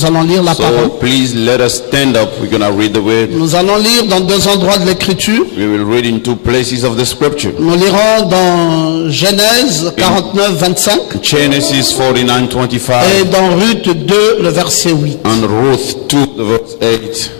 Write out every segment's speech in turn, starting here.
Nous allons lire la parole. So please let us stand up. We're going to read the word. Nous allons lire dans deux endroits de l'écriture. We will read in two places of the scripture. Nous lirons dans Genèse 49, 25 Genesis 49:25 et dans Ruth 2, le verset 8. and Ruth 2, the verse 8.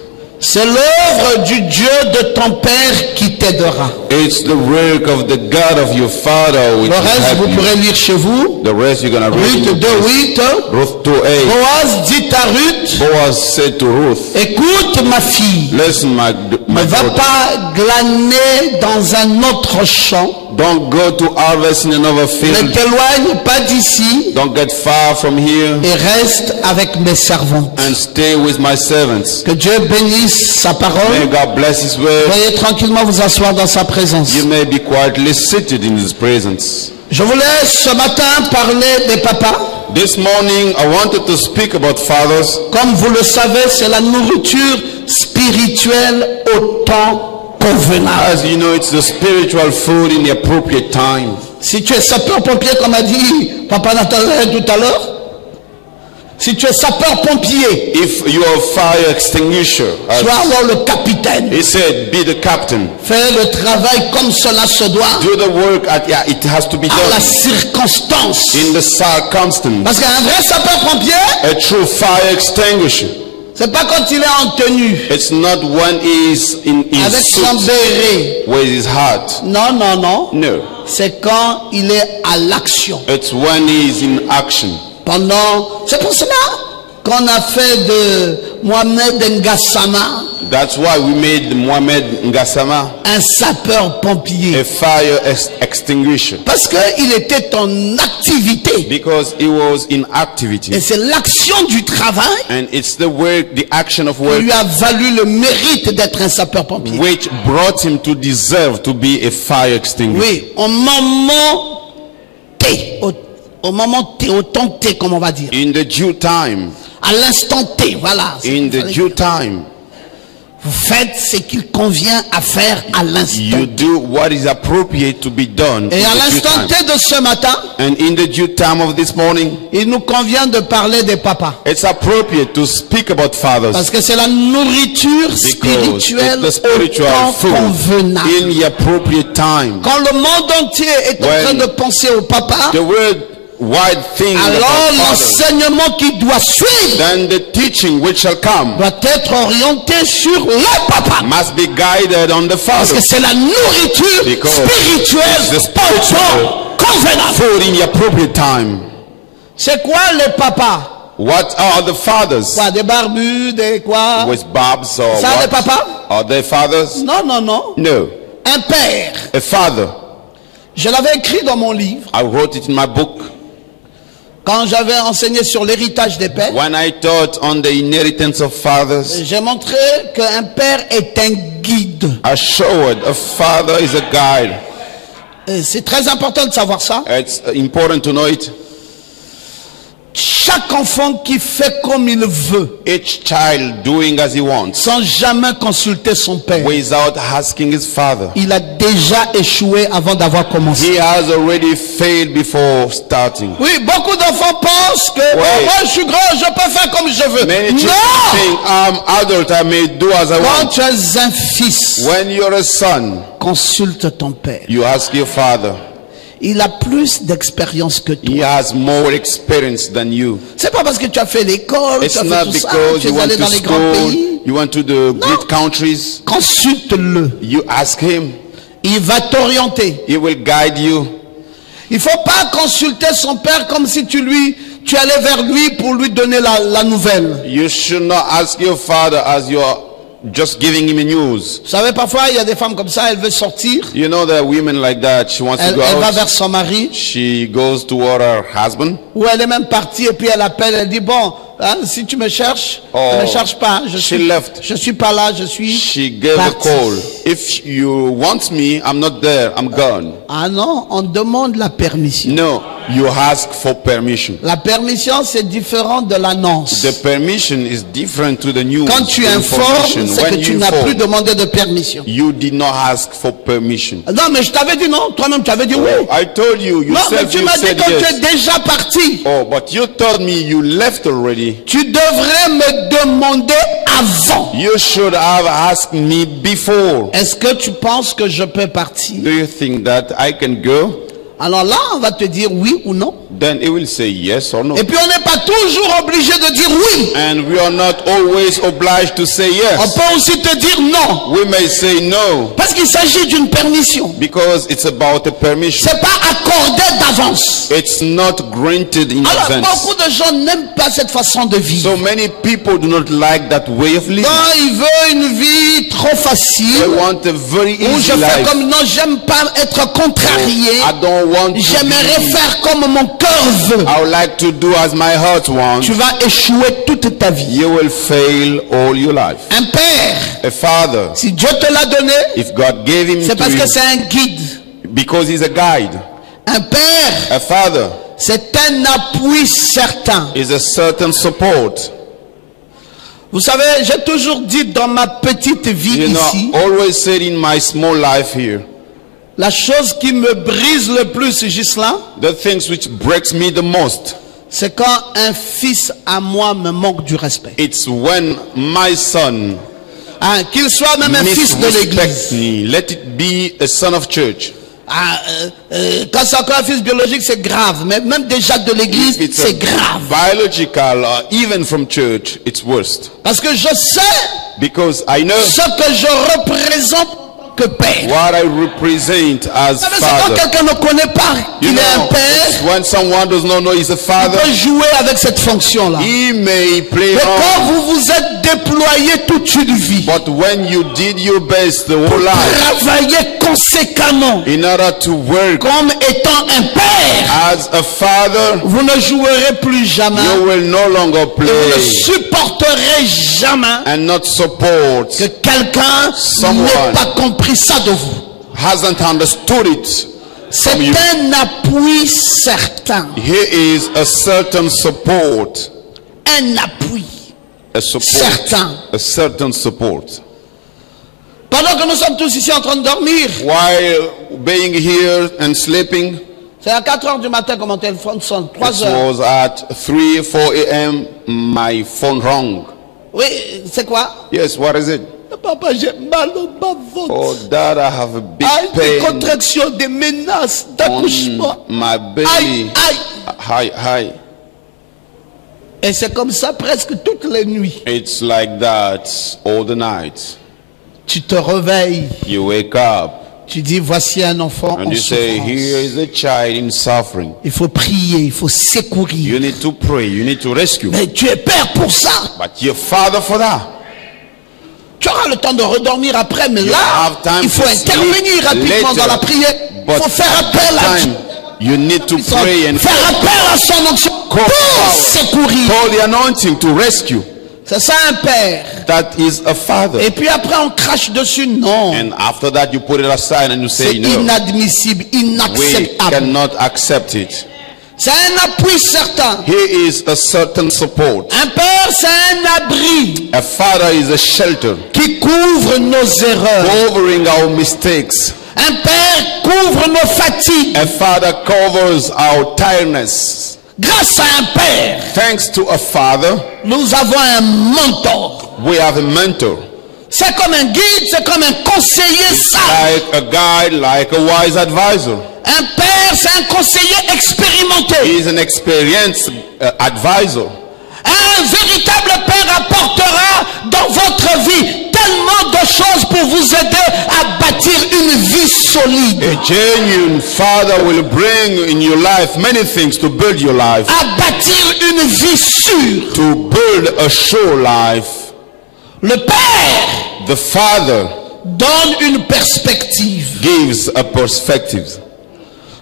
C'est l'œuvre du Dieu de ton père qui t'aidera. It's the work of the God of your father which Le will reste, vous help pourrez you. lire chez vous. The rest you're going to read Ruth in 2, 8. Ruth 2:8. Boaz dit à Ruth, Boaz said to Ruth, écoute ma fille, listen my ne va daughter, pas glaner dans un autre champ, don't go to harvest in another ne field. t'éloigne pas d'ici Don't get far from here et reste avec mes servantes. and stay with my servants. Que Dieu bénisse sa May parole. God bless his word. Veuillez tranquillement vous asseoir dans sa présence. You may be quietly seated in his presence. Je voulais ce matin parler des papas. This morning I wanted to speak about fathers. Comme vous le savez, c'est la nourriture spirituelle au temps convenable. As you know, it's the spiritual food in the appropriate time. Si tu es sapeur-pompier, comme a dit Papa Nathalie tout à l'heure, si tu es sapeur-pompier, If you are a fire extinguisher, tu vas avoir le capitaine. he said, be the captain. Fais le travail comme cela se doit, Do the work it has to be à la done circonstance. in the circumstance. Parce qu'un vrai sapeur-pompier, A true fire extinguisher. c'est pas quand il est en tenue, It's not when he's in avec son suit béret. with his heart. Non, non, non. No. C'est quand il est à l'action. It's when he's in action. C'est pour cela qu'on a fait de Mohamed Ngassama That's why we made Mohamed Ngassama un sapeur-pompier. a fire extinguisher. Parce qu'il était en activité. Because he was in activity. Et c'est l'action du travail And it's the work, the action of qui work, lui a valu le mérite d'être un sapeur-pompier. which brought him to deserve to be a fire extinguisher. Oui, au moment T, au moment T, au temps T, comme on va dire. In the due time. À l'instant T, voilà. In the due time. Vous faites ce qu'il convient à faire à l'instant. You do what is appropriate to be done. Et in à the due l'instant time. T de ce matin, And in the due time of this morning, il nous convient de parler des papas. it's appropriate to speak about fathers. Parce que c'est la nourriture Because spirituelle it's the au spiritual temps food convenable. in the appropriate time. Quand le monde entier est en train de penser au papa, The word wide thing alors about fathers, l'enseignement qui doit suivre then the teaching which shall come doit être orienté sur le papa. must be guided on the Parce que father. c'est la nourriture Because spirituelle it's the au spiritual temps convenable. food in the appropriate time. C'est quoi les papas? What are the fathers? Quoi, des barbus, des quoi? With barbs or Ça, les what? papas? Are they fathers? Non, non, non. No. Un père. A father. Je l'avais écrit dans mon livre I wrote it in my book. quand j'avais enseigné sur l'héritage des pères. When I taught on the inheritance of fathers, J'ai montré qu'un père est un guide. I showed a father is a guide. Et c'est très important de savoir ça. It's important to know it. Chaque enfant qui fait comme il veut, Each child doing as he wants, sans jamais consulter son père, without asking his father. il a déjà échoué avant d'avoir commencé. He has already failed before starting. Oui, beaucoup d'enfants pensent que Ouais. oh, moi je suis grand, je peux faire comme je veux. Many children Non! think, I'm adult, I may do as I Quand want. tu es un fils, When you're a son, consulte ton père. you ask your father. Il a plus d'expérience que toi. He has more experience than you. C'est pas parce que tu as fait l'école, It's tu as fait not tout ça, because tu you es went allé to dans les grands school, pays. you went to the great countries. Consulte-le. You ask him. Il va t'orienter. He will guide you. Il faut pas consulter son père comme si tu allais vers lui pour lui donner la nouvelle. You should not ask your father as you're just giving him a news. Vous savez, parfois, il y a des femmes comme ça, elle veut sortir. You know there are women like that. She wants to Elle go va out. vers son mari. She goes toward her husband. Ou elle est même partie et puis elle appelle, elle dit, bon, hein, si tu me cherches, Oh, ne me cherche pas. she left. Je suis pas là, je suis She gave a partie. call. If you want me, I'm not there. I'm gone. Ah non, on demande la permission. No, you ask for permission. La permission, c'est différent de l'annonce. The permission is different to the news. Quand tu informes, c'est que tu n'as plus demandé de permission. You did not ask for permission. Non, mais je t'avais dit non. Toi-même, tu avais dit oui. I told you. You Non, mais said tu you m'as dit said que tu yes. es déjà parti. Oh, but you told me you left already. Tu devrais me demander avant. You should have asked me before. Est-ce que tu penses que je peux partir? Do you think that I can go? Alors là, on va te dire oui ou non. Then it will say yes or no. Et puis on n'est pas toujours obligé de dire oui. And we are not always obliged to say On yes. peut aussi te dire non. We may say no Parce qu'il s'agit d'une permission. because it's about a permission. C'est pas accordé d'avance. It's not granted in Alors advance. beaucoup de gens n'aiment pas cette façon de vivre. So many people do not like that way of living. Non, ils veulent une vie trop They facile. want a very Où easy je fais life. comme non, j'aime pas être contrarié. I don't want to J'aimerais be, faire comme mon cœur veut. I would like to do as my heart wants. Tu vas échouer toute ta vie. You will fail all your life. Un père, A father, si Dieu te l'a donné, if God gave him c'est to parce que you, c'est un guide. because he's a guide. Un père, A father c'est un appui certain. is a certain support. Vous savez, j'ai toujours dit dans ma petite vie You ici, know, always said in my small life here, la chose qui me brise le plus, Ghislain, the things which breaks me the most, c'est quand un fils à moi me manque du respect. it's when my son Hein, qu'il soit même un fils de misrespects l'église. me. Let it be a son of church. Ah, quand c'est encore un fils biologique, c'est grave. Mais même déjà de l'église, If it's c'est grave. biological or even from church, it's worst. Parce que je sais Because I know ce que je représente que père. what I represent as Vous savez, c'est quand father. quelqu'un ne connaît pas You qu'il est un know, père, when someone does not know he's a il father, peut jouer avec cette fonction-là. he may play Mais quand on. vous vous êtes déployé toute une vie, But when you did your best the whole life travailler conséquemment in order to work comme étant un père, as a father, vous ne jouerez plus jamais. you will no longer Et vous ne play supporterez jamais and not support, que quelqu'un Someone n'ait pas compris ça de vous. hasn't understood it. C'est from you. un appui certain. Here is a certain support, Un appui. a support, Certain. a certain support. Pendant que nous sommes tous ici en train de dormir, While being here and sleeping, c'est à 4 heures du matin que mon téléphone sonne. 3 it heures. was at 3, 4 a.m. My phone rang. Oui, c'est quoi? Yes, what is it? Papa, j'ai mal au bas-ventre. Oh, Dad, I have a big Des pain contractions, des menaces d'accouchement. on my belly. Aïe, aïe. Hi. Et c'est comme ça presque toutes les nuits. It's like that all the night. Tu te réveilles, You wake up tu dis voici un enfant and en you say, souffrance. here is a child in suffering. Il faut prier, il faut secourir. You need to pray, you need to rescue. Mais tu es père pour ça. But you're father for that. Tu auras le temps de redormir après, mais You là, have time il faut to intervenir sleep rapidement later. dans la prière. Il But faut faire appel à Dieu. time, you need to pray and Faire appel à son onction Call pour power. secourir. call the anointing to rescue. C'est ça un père. That is a father. Et puis après on crache dessus. Non. And after that, you put it aside and you C'est say, no, inadmissible, we inacceptable. cannot accept it. C'est un appui certain. Here is a certain support. Un père, c'est un abri A father is a shelter, qui couvre nos erreurs. covering our mistakes. Un père couvre nos fatigues. A father covers our tiredness. Grâce à un père, Thanks to a father, nous avons un mentor. we have a mentor. C'est comme un guide, c'est comme un conseiller sage. Like a guide, like a wise advisor. Un père, c'est un conseiller expérimenté. He is an experienced advisor. Un véritable père apportera dans votre vie tellement de choses pour vous aider à bâtir une vie solide. A genuine father will bring in your life many things to build your life, À bâtir une vie sûre. to build a sure life. Le père The father donne une perspective. gives a perspective.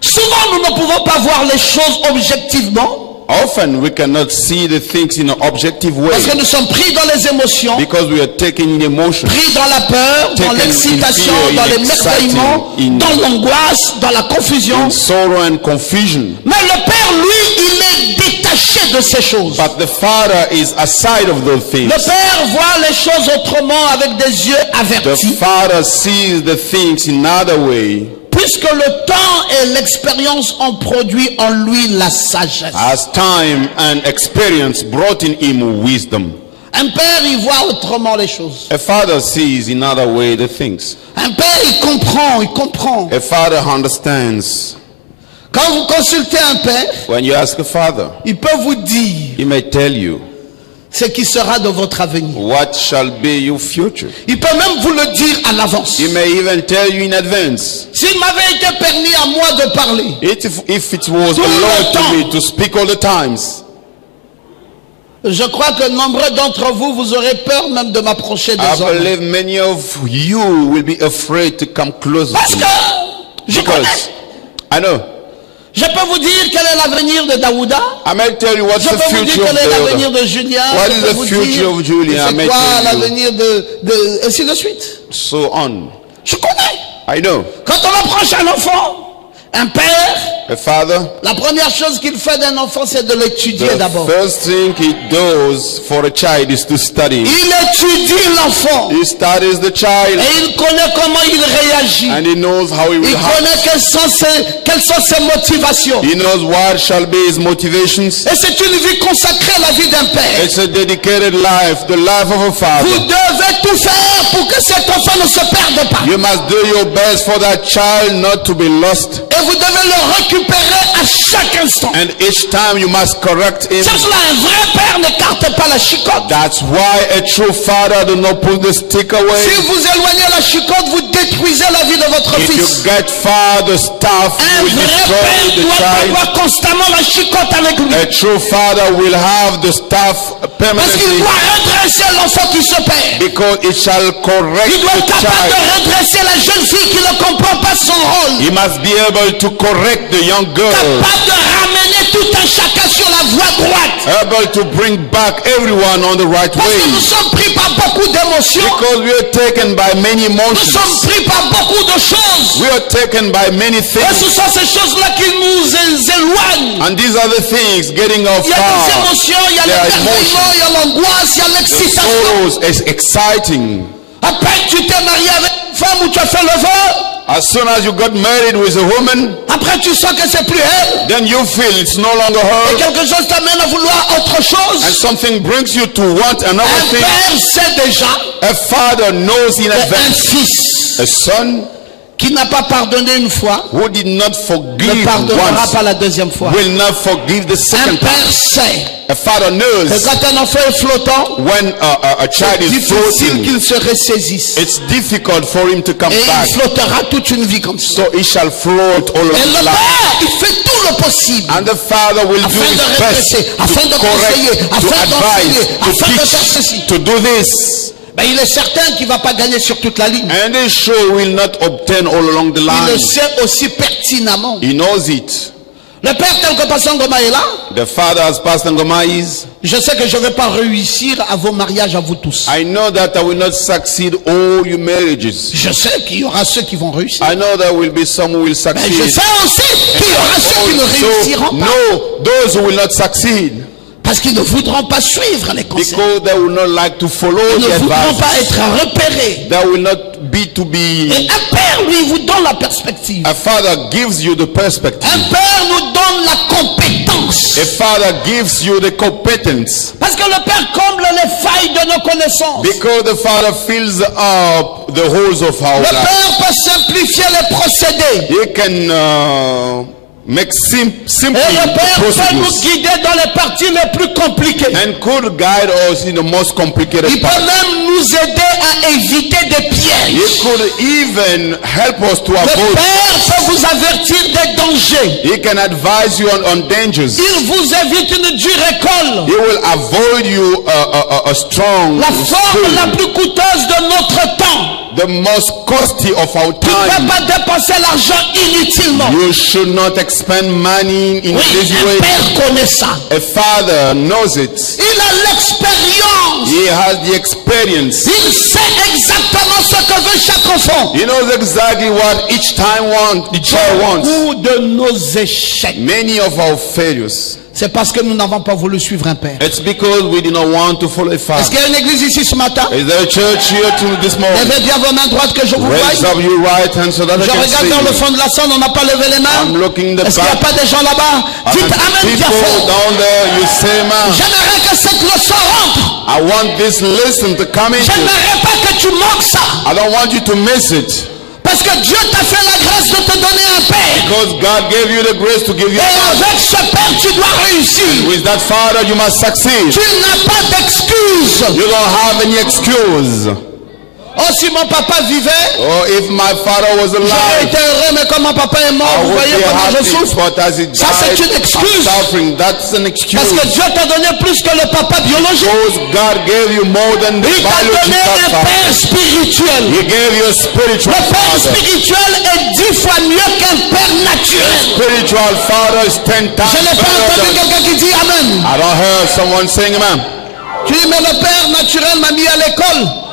Souvent, nous ne pouvons pas voir les choses objectivement. Often we cannot see the things in an objective way Parce que nous sommes pris dans les émotions, because we are taken in emotion, pris dans la peur, dans Taken l'excitation, in fear, dans in l'émerveillement, exciting, in- dans l'angoisse, dans la confusion. in sorrow and confusion. Mais le Père, lui, il est détaché de ces choses. But the Father is aside of those things. Le Père voit les choses autrement avec des yeux The avertis. Father sees the things in another way. Puisque le temps et l'expérience ont produit en lui la sagesse. As time and experience brought in him wisdom. Un père, il voit autrement les choses. A father sees in another way the things. Un père, il comprend. A father understands. Quand vous consultez un père, When you ask a father, il peut vous dire he may tell you ce qui sera de votre avenir. what shall be your future. Il peut même vous le dire à l'avance. He may even tell you in advance. S'il m'avait été permis à moi de parler, If it was Tout le allowed temps. to me to speak all the times, je crois que nombreux d'entre vous, vous aurez peur même de m'approcher I des hommes. believe many of you will be afraid to come closer Parce to que me. je connais. Because I know. Je peux vous dire quel est l'avenir de Daouda. I may tell you what's Je the peux vous dire future of quel est l'avenir the de Julien. What Je is peux the vous future dire of Julia? I c'est may quoi tell you. l'avenir de ainsi de suite. so on. Je connais. I know. Quand on approche un enfant, un père, A father, la première chose qu'il fait d'un enfant, c'est de l'étudier the d'abord. first thing he does for a child is to study. Il étudie l'enfant He studies the child et il connaît comment il réagit. and he knows how he Il will connaît act. quelles sont ses motivations. He knows what shall be his motivations. Et c'est une vie consacrée à la vie d'un père. It's a dedicated life, the life of a Vous father. devez tout faire pour que cet enfant ne se perde pas. You must do your best for that child not to be lost. Et vous devez le récupérer à chaque instant. And each time you must correct him. C'est cela, un vrai père n'écarte pas la chicotte. That's why a true father does not put the stick Si away. vous éloignez la chicotte, vous détruisez la vie de votre If you fils. get far the staff, Un will vrai destroy père the doit child. avoir constamment la chicotte avec lui. A true father will have the staff Parce qu'il permanently doit redresser l'enfant qui se perd. because it shall correct Il doit the être capable de child. redresser la jeune fille qui ne comprend pas son rôle. He must be able to correct the young girl, Capable de ramener tout un chacun sur la voie droite. able to bring back everyone on the right Parce que nous way. sommes pris par beaucoup d'émotions. Because we are taken by many Nous emotions. sommes pris par beaucoup de choses. We are taken by many Et ce things. sont ces choses-là qui nous éloignent. And these are the things getting us Il y a des far. émotions, il y a There are l'émerveillement, il y a l'angoisse, il y a The l'excitation. sorrows is exciting. Après, tu t'es marié avec une femme où tu as fait le vœu. As soon as you got married with a woman, Après, tu sens que c'est plus elle. then you feel it's no longer Et her. quelque chose t'amène à vouloir autre And chose. something brings you to want another Un thing. père sait déjà A father knows in qu'un advance. fils A son qui n'a pas pardonné une fois who did not ne forgive pardonnera once pas la deuxième fois. will not forgive the Un second time. père sait A father que knows quand un enfant est flottant, when a child c'est is difficile floating, qu'il se ressaisisse. it's difficult for him to come Et back. il flottera toute une vie comme ça. So he shall float all Et of le his life. père, il fait tout le possible And the father will do afin his de best redresser, afin de to conseiller, correct, to afin d'enseigner, advise, to afin de faire teach, ceci. to do this. Mais il est certain qu'il ne va pas gagner sur toute la ligne. And he sure will not obtain all along the Il le line. sait aussi pertinemment. He knows it. Le père tel que Pasteur Ngoma est là, The father, as Pastor Ngoma is, je sais que je ne vais pas réussir à vos mariages à vous tous. I know that I will not succeed all your marriages. Je sais qu'il y aura ceux qui vont réussir. I know there will be some who will Mais je succeed. sais aussi qu'il y aura ceux qui ne réussiront pas. No, those who will not succeed Parce qu'ils ne voudront pas suivre les conseils. because they will not like to follow Ils ne the voudront pas advice. être repérés. They will not be to be. Et un père, lui, vous donne la perspective. A father gives you the perspective. Un père nous donne la compétence. A father gives you the competence. Parce que le père comble les failles de nos connaissances. Because the father fills up the holes of our Le life. père peut simplifier les procédés. He can make simply Et le the père peut nous procedures guider dans les parties les plus compliquées. and could guide us in the most complicated Il peut part. même nous aider à éviter des He pièges. could even help us to Le avoid père peut vous avertir des dangers. He can advise you on dangers. Il vous évite une dure école. He will avoid you a strong La forme school. la plus coûteuse de notre temps. The most costly of our Tu ne peux time. pas dépenser l'argent inutilement. You should not expend money in Oui, this un way. père connaît ça. A father knows it. Il a l'expérience. He has the experience. Il sait exactement ce que veut chaque enfant. He knows exactly what each child wants. Beaucoup de nos échecs, Many of our failures. c'est parce que nous n'avons pas voulu suivre un père. It's because we did not want to follow a Est-ce father. qu'il y a une église ici ce matin? Is there a church here this morning? Levez bien vos mains droites que je vous voie. Raise up your right hand so that I Je can regarde see dans le you. fond de la salle, on n'a pas levé les mains. I'm looking the Est-ce qu'il n'y a back. pas des gens là-bas? Dites And Amen bien people fort. down there, you say, man, J'aimerais que cette leçon rentre. I want this lesson to come into. J'aimerais pas que tu manques ça. I don't want you to miss it. Parce que Dieu t'a fait la grâce de te donner un père. Because God gave you the grace to give you Et a father. avec ce père, tu dois réussir. With that father, you must succeed. Tu n'as pas d'excuse. You don't have any excuse. Oh, si mon papa vivait, Oh, if my father was j'aurais alive, été heureux, mais comme mon papa est mort, I vous would voyez be comment je happy. souffre. But as he Ça, c'est died, une excuse. I'm suffering. That's an excuse. Parce que Dieu t'a donné plus que le papa biologique. Because God gave you more than the Il t'a donné biological un father. père spirituel. He gave you a spiritual Le père father. spirituel est 10 fois mieux qu'un père naturel. Spiritual father is 10 times Je n'ai pas better entendu than... quelqu'un qui dit Amen. I don't hear someone saying amen. Tu dis, mais le père naturel m'a mis à l'école.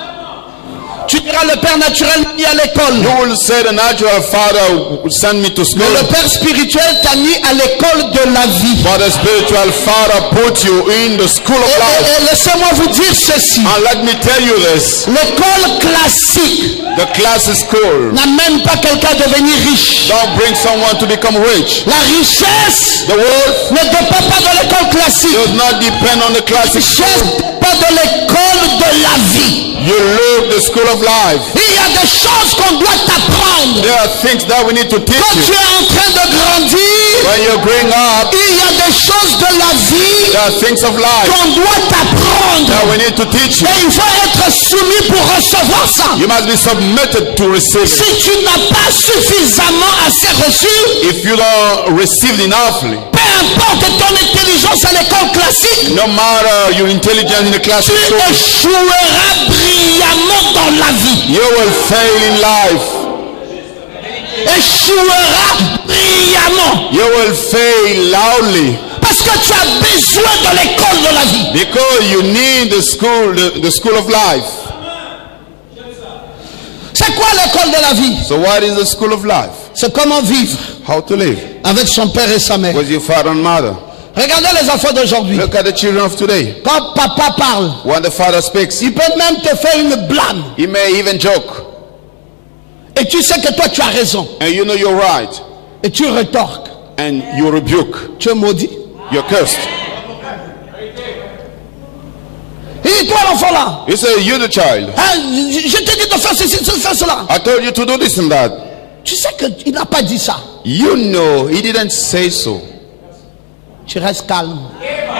Tu diras, le père naturel m'a mis à l'école. You will say the natural father will send me to Mais school. le père spirituel t'a mis à l'école de la vie. But the spiritual father put you in the school of life. Et laissez-moi vous dire ceci. And let me tell you this. L'école classique The class school n'amène pas quelqu'un à devenir riche. don't bring someone to become rich. La richesse The world ne dépend pas de l'école classique. does not depend on the La classic richesse school. dépend de l'école de la vie. You live the school of life. Il y a des choses qu'on doit t'apprendre. There are things that we need to teach Quand tu you. es en train de grandir, When you're growing up, il y a des choses de la vie there are things of life qu'on doit t'apprendre. that we need to teach you. Et il faut être soumis pour recevoir ça. You must be submitted to receive it. Si tu n'as pas suffisamment assez reçu, If you don't receive enoughly, peu importe ton intelligence à l'école classique, no matter your intelligence in the tu classic school, échoueras brillamment dans la vie. you will fail in life. Échoueras brillamment. You will fail loudly Parce que tu as besoin de l'école de la vie. because you need the school of life. C'est quoi l'école de la vie? So what is the school of life? C'est comment vivre How to live avec son père et sa mère. with your father and mother. Regardez les enfants d'aujourd'hui. Look at the children of today. Quand papa parle, When the father speaks, il peut même te faire une blâme. he may even joke. Et tu sais que toi tu as raison. And you know you're right. Et tu rétorques. And you rebuke. Tu es maudit. You're cursed. Et toi l'enfant là, You say, you're the child. hein, je t'ai dit de faire ceci, de faire cela. I told you to do this and that. Tu sais qu'il n'a pas dit ça. You know he didn't say so. Tu restes calme.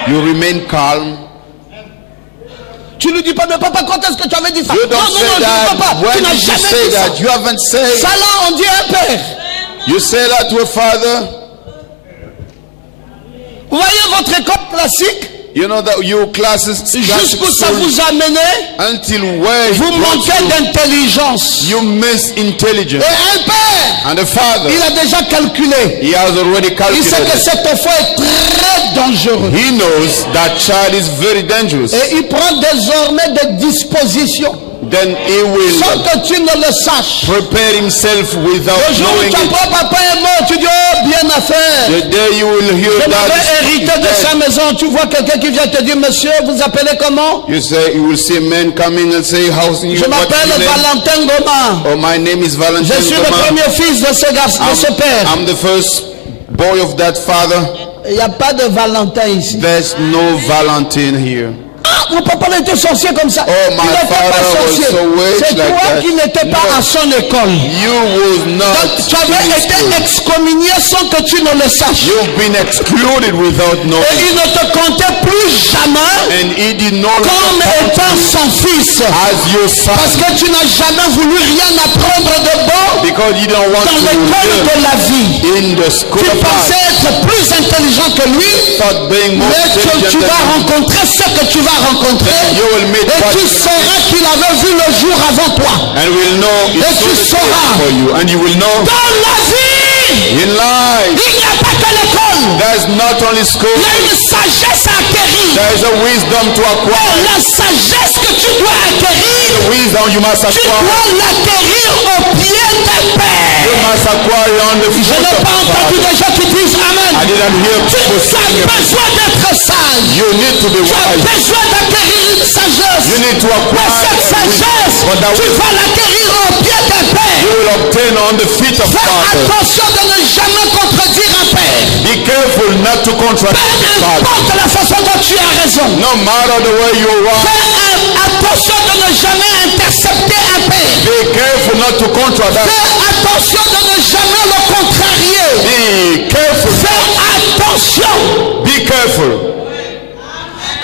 You remain calm. Tu ne lui dis pas, mais papa, quand est-ce que tu avais dit ça? You Non, don't non, say non, je dis that. papa. Tu When n'as did you jamais say dit ça. that? You haven't said. Ça là, on dit un père. You say that to a father. Vous voyez votre école classique, You know that your classes jusqu'où ça vous a mené, until where vous manquez d'intelligence. you miss Et intelligence. un père, And the father, il a déjà calculé. he has already Il sait que calculated. cet enfant est très dangereux. He knows that child is very dangerous. Et il prend désormais des dispositions Then he will sans que tu ne le saches. prepare himself without Le jour où knowing tu it. apprends papa est mort, tu dis oh bien à faire. The day you will hear Je that m'avais hérité is de sa dead, maison. Tu vois quelqu'un qui vient te dire monsieur, vous appelez comment? you will see men coming and say, "How's you? Je What's m'appelle your name?" Valentin Goma. Oh, my name is Je Valentine suis le Goma. premier fils de ce garçon, de ce père. I'm the first boy of that father. Il n'y a pas de Valentin ici. There's no Valentine here. Ah, mon papa était sorcier comme ça. Oh, my Il n'était father pas was sorcier. so witch C'est like toi that. qui n'étais pas No. à son école. You was not. Donc, tu avais in été school. excommunié sans que tu ne le saches. You've been excluded without Et knowing. il ne te comptait plus jamais And he did not comme étant son fils. as your Parce son que tu n'as jamais voulu rien apprendre de bon. Because you don't want dans to l'école de live la vie. in the school Tu of pensais life. être plus intelligent que lui, Thought being more mais tu intelligent vas than him. rencontrer ce que tu vas rencontrer You will meet et what tu sauras qu'il avait vu le jour avant toi. and will know Et it's tu so sauras. for you. And you will know Dans la vie, in life il n'y a pas que l'école. there's not only school, Il y a une sagesse à acquérir. there's a wisdom to Oh, acquire. la sagesse que tu dois acquérir, The wisdom you must tu acquire. dois l'acquérir au pied d'un You père. must acquire on the Je foot n'ai of pas the entendu Father. des gens qui disent Amen. I didn't hear Tu people as saying it. besoin d'être sage. You need to be Tu as wise. besoin d'acquérir une sagesse. You need to Mais acquire cette wisdom. sagesse, But that tu vas l'acquérir au pied d'un père. you will obtain on the feet of Fais Father. attention de ne jamais contredire un père. Be careful not to contradict Peu the Father. importe la façon dont tu as raison. No matter the way you are, Fais attention de ne jamais intercepter un père. be careful not to contradict. Fais attention de ne jamais le contrarier. Be careful. Fais attention. Be careful.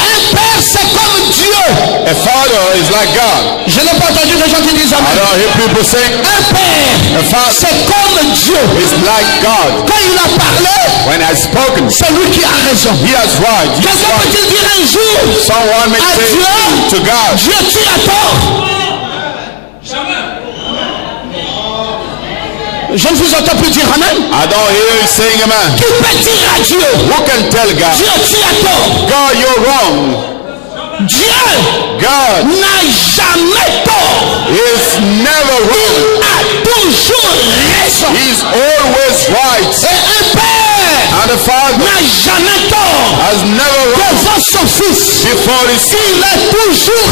Un père, c'est comme Dieu. A father is like God. Je n'ai pas entendu des gens qui disent I Amen. don't hear people saying Un père, a father c'est comme Dieu. is like God. Quand il a parlé, When has spoken, c'est lui qui a raison. he has right. He has Quelqu'un right. peut-il dire un jour, Someone may à say Dieu, to God, Dieu, tu as tort. Je ne vous entends plus dire Amen. I don't hear you saying amen. Qui peut dire à Dieu, Who can tell God, Dieu, tu as tort. God, you're wrong. Dieu God n'a jamais tort. is never wrong. Il a toujours raison. He's always right. Et un père And the Father n'a jamais tort. has never wrong Devant son fils, before his son. il a toujours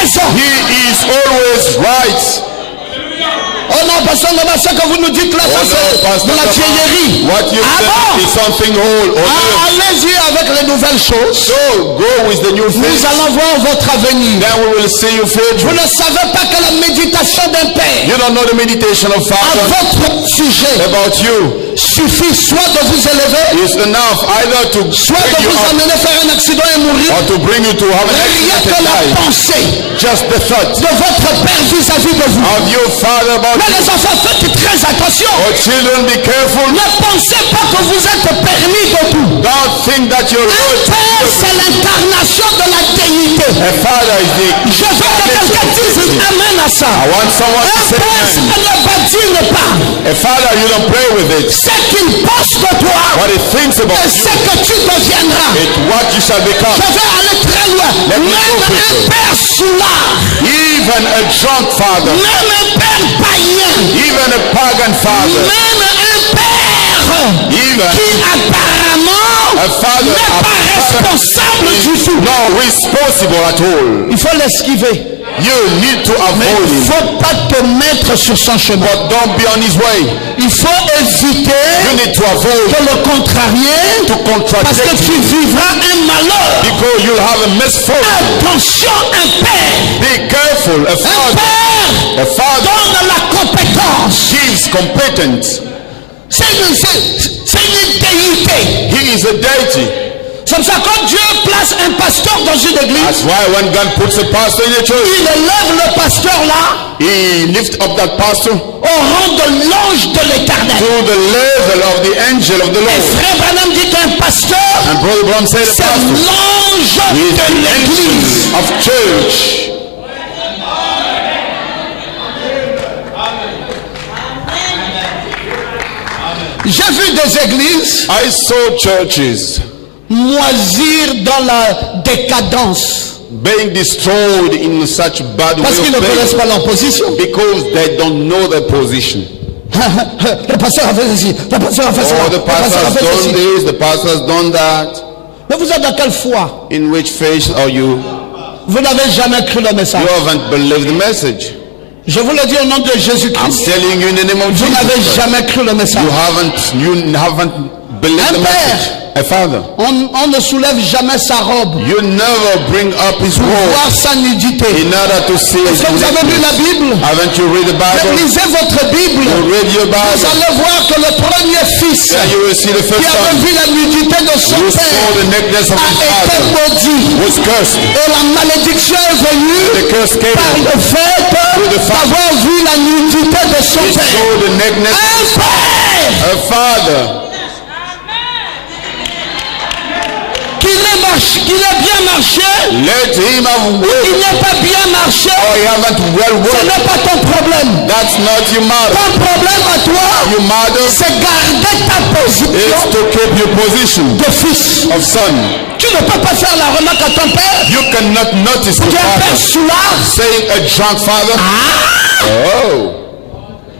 raison. He is always right. Oh non, pasteur, ce que vous nous dites là, ça Oh c'est no, Pastor de la vieillerie. what you Ah said bon? is something old. Oh, Ah, allez-y avec les nouvelles choses. so go with the new Nous things. allons voir votre avenir. Then we will see you Vous faithful. ne savez pas que la méditation d'un père You don't know the meditation of à Father votre sujet about you. suffit soit de vous élever, It's enough either to soit de bring you vous up amener faire un accident et mourir. or to bring you to have an Rien accident que and la die. pensée Just the thought de votre père vis-à-vis de vous. of your Father about Mais you. les enfants, faites très attention. Oh children, be careful. Ne pensez pas que vous êtes permis de tout. Don't think that you're Un good. père, c'est l'incarnation de la déité. A father is the Je veux que quelqu'un dise Amen à ça. I want someone to Un say père, amen. c'est ne badine pas. A father, you don't play with it. Ce qu'il pense de toi, What he thinks about et you, ce que tu deviendras. it's what you shall become. Je vais aller très loin. Let me Même go un quickly. père soulard, Even a drunk father, même un père païen, even a pagan father, même un père even qui apparemment a father n'est pas responsable du tout. not responsible at all. Il faut l'esquiver. You need to Mais avoid il ne him, faut pas te mettre sur son chemin. but don't be on his way. Il faut éviter You need to avoid de le contrarier to parce que contradict tu vivras un malheur. because you'll have a misfortune. Attention, un père. Be careful. Un père father donne la compétence. gives competence. C'est une déité. He is a deity. C'est pour ça que quand Dieu place un pasteur dans une église, That's why when God puts a pastor in a church, il élève le pasteur là he lifts up that pastor au rang de l'ange de l'éternel. to the level of the angel of the Et Lord. frère Branham dit qu'un pasteur, And Brother Branham said, the c'est pastor l'ange is de the l'église. angel of church. J'ai vu des églises I saw churches moisir dans la décadence being destroyed in such bad parce qu'ils ne way connaissent pas leur position. because they don't know their position. Le pasteur a fait ceci, le pasteur a fait cela, Oh, the le pasteur pastor a has fait done ceci. this, the pastor has done that. Mais vous êtes dans quelle foi? In which faith are you? Vous n'avez jamais cru le message. You haven't believed the message. Je vous le dis au nom de I'm Jésus-Christ. telling you in the name of Vous Jesus. n'avez jamais cru le message. You haven't believed the Un message. A father. On ne soulève jamais sa robe You never bring up his pour robe voir sa nudité. in order to see his Est-ce que vous avez lu la nakedness. Bible? Haven't you read the Bible? Lisez votre Bible. You read your Vous Bible. allez voir que le premier fils Then you will see the first qui avait son vu la nudité de son who saw père the nakedness of a his été father maudit. was cursed. Et la malédiction est venue The curse came par le fait the fact d'avoir vu la nudité de son He père. showed the nakedness Un père of a father. qu'il ait bien marché, Let him have qu'il will. n'ait pas bien marché, Or he haven't well ce worked. n'est pas ton problème. That's not your matter. Ton problème à toi, Your matter c'est garder ta position is to keep your position de fils. of son. Tu ne peux pas faire la remarque à ton père You cannot notice the qui est un père father soulard. saying a drunk father. Ah, Oh,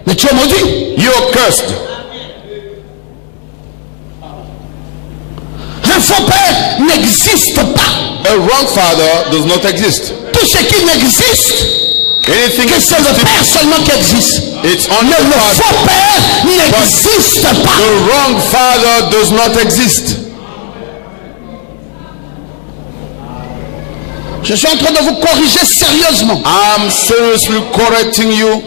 mais tu es maudit. you're cursed. Un faux père n'existe pas. A wrong father does not exist. Tout ce qui n'existe, Anything que c'est le existing, père seulement qui existe. it's only Mais the le father. faux père n'existe pas. The wrong father does not exist. Je suis en train de vous corriger sérieusement. I'm seriously correcting you.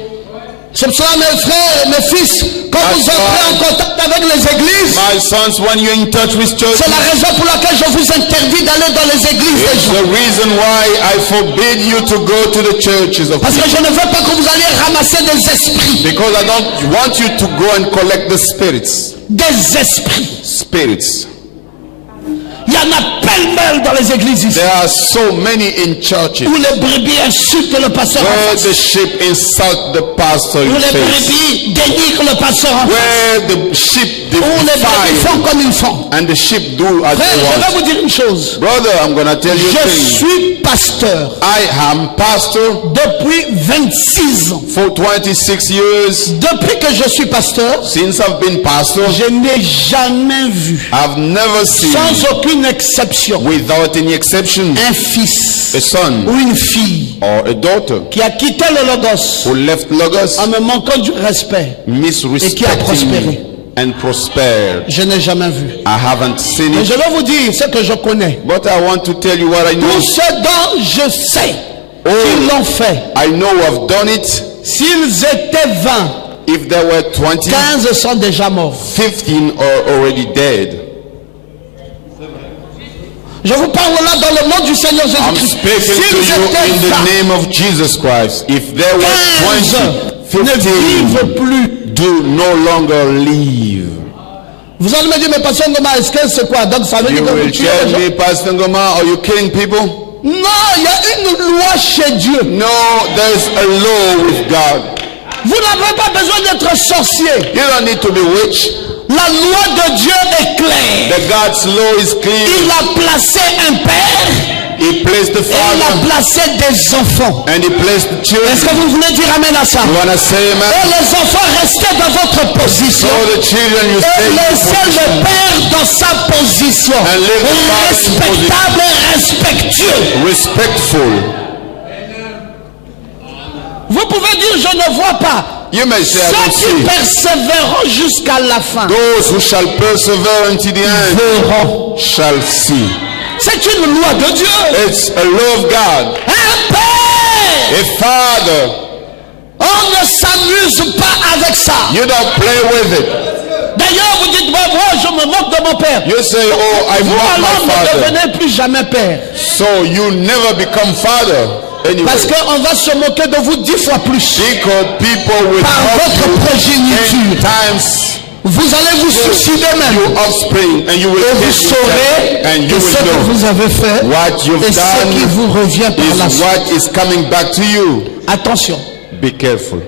C'est pour cela, mes frères et mes fils, quand vous entrez en contact avec les églises, My sons, when you're in touch with church, c'est la raison pour laquelle je vous interdis d'aller dans les églises des it's gens. the reason why I forbid you to go to the churches of Parce que people. je ne veux pas que vous alliez ramasser des esprits. Because I don't want you to go and collect the spirits. Des esprits. Spirits. Il y en a pêle-mêle dans les églises ici. There are so many in churches Où les brebis insultent le pasteur en where face. the sheep insult the pastor Où in les face. brebis dénigrent le pasteur en face. Where the sheep Où les brebis defy font comme ils font. and the sheep do as Frère, they je vais want. vous dire une chose. Brother, I'm going to tell you a Je thing. suis pasteur I am pastor depuis 26 ans. for 26 years. Depuis que je suis pasteur, Since I've been pastor, je n'ai jamais vu, I've never seen, sans aucune exception, without any exception, un fils a son ou une fille or a daughter qui a quitté le Logos who left Logos en me manquant du respect. misrespecting me and prospered. Je n'ai jamais vu. I haven't seen Mais it, je vais vous dire ce que je connais. but I want to tell you what I know. Tout ce dont je sais Oh, qu'ils l'ont fait. I know I've done it. S'ils étaient 20, If there were 20, 15 sont déjà morts. 15 are already dead. Je vous parle là dans le nom du Seigneur I'm Jésus-Christ. speaking to S'ils you étaient in the 20, name of Jesus Christ. If there were 20, 15 ne 15 vivent plus. do no longer live. Vous allez me dire, mais Pasteur Ngoma, est-ce que c'est quoi? Donc ça veut You dire que vous will tuez les tell gens? me, Pastor Ngoma, are you killing people? Non, il y a une loi chez Dieu. No, there's a law with God. Vous n'avez pas besoin d'être sorcier. You don't need to be witch. La loi de Dieu est claire. The God's law is clear. Il a placé un père He placed the et il a father placé des enfants. and he placed the Est-ce que children. vous voulez dire amen à ça? You want to say Et amen? les enfants, restez dans votre position. So the children, you Et stay in laissez position. le père dans sa position. And leave the father in Respectable et respectueux. Respectful. Vous pouvez dire je ne vois pas. You may say, I don't Ceux qui see. persévéreront jusqu'à la fin Those who shall persevere until the end verront. shall see. C'est une loi de Dieu. It's a law of God. Un père. A father, On ne s'amuse pas avec ça. you don't play with it. D'ailleurs, vous dites, moi, je me moque de mon père. You say, oh, I Vous mock alors my ne father. devenez plus jamais père. So you never become father anyway. Parce qu'on va se moquer de vous 10 fois plus. Because people will Par mock votre you progéniture. 10 times Vous allez vous suicider même. your offspring, and you will Et kill vous yourself, saurez and you que ce que will know vous avez fait what you've et ce qui done vous revient par la is suite. what is coming back to you. Attention. Be careful.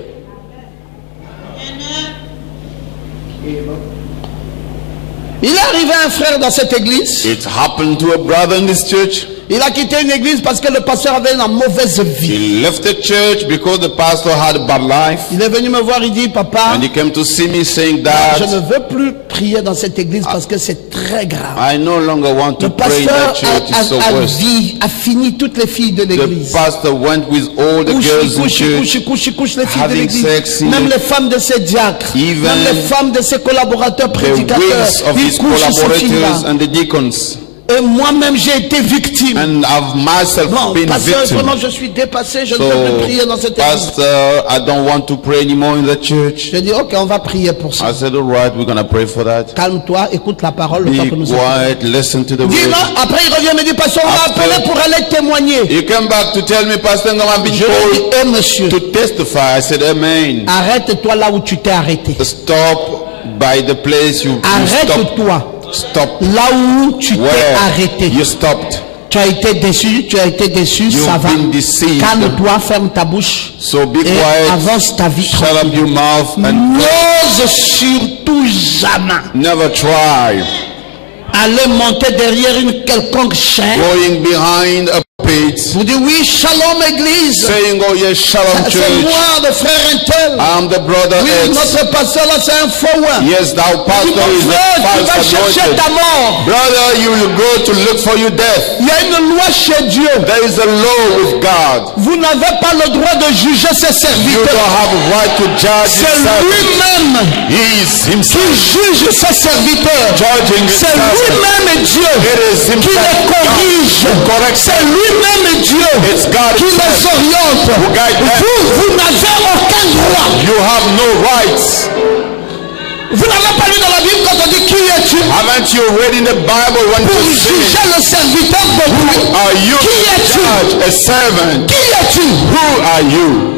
Il est arrivé un frère dans cette église. It happened to a brother in this church. Il a quitté une église parce que le pasteur avait une mauvaise vie. He left the church because the pastor had a bad life. Il est venu me voir, il dit, papa, And he came to see me saying je ne that veux plus prier dans cette église parce que c'est très grave. I no longer want to Le pray in that pasteur church. It's so worse. a fini toutes les filles de The l'église. pastor went with all the girls in church, Couche les filles de having l'église. sex in Même the- les femmes de ses diacres. Even Même les femmes de ses collaborateurs the prédicateurs. wives of Il his couche ces filles-là. collaborators and the deacons. Et moi-même j'ai été victime. And I've myself Bon, been pasteur, victim. vraiment je suis dépassé, je ne peux plus prier dans cette église. Pastor, I don't want to pray anymore in the church. J'ai dit, ok, on va prier pour ça. I said, all right, we're going to pray for that. Calme-toi, écoute la parole, le temps que Be nous quiet, listen to the Dis word. non, après il revient et me dit, pasteur, on m'a After- appelé pour aller témoigner. He came back to tell me, Pastor, I've been Je lui ai dit, told monsieur, to testify. I said, amen. arrête-toi là où tu t'es arrêté. Stop by the place you stopped. Arrête-toi Stop là où tu t'es where arrêté. you stopped. Tu as été déçu, You've ça va. been deceived. Calme-toi, ferme ta bouche So be et quiet. avance ta vie. Shut up your mouth and N'ose surtout jamais never try aller monter derrière une quelconque chaîne. going behind a pit, Vous dites oui, shalom église. saying, oh yes, Shalom C'est Church, moi, le frère Intel. I'm the brother Oui, X. notre pasteur là, c'est un faux one. Yes, thou Dis, pastor mon is the frère, tu vas false chercher anointed. ta mort. Brother, you will go to look for your death. Il y a une loi chez Dieu. There is a law with God. Vous n'avez pas le droit de juger ses You serviteurs. don't have a right to judge C'est yourself. lui-même He is qui himself juge ses serviteurs. judging C'est himself. lui-même Dieu It is qui himself les corrige. who corrects C'est them. lui-même Dieu It's God qui les himself oriente. who guide them. Vous n'avez aucun droit. You have no rights. Vous n'avez pas lu dans la Bible quand on dit qui es-tu Haven't you read in the Bible when pour you say, juger le serviteur d'autrui? are you Qui es-tu? judge, a servant? Qui es-tu Who are you?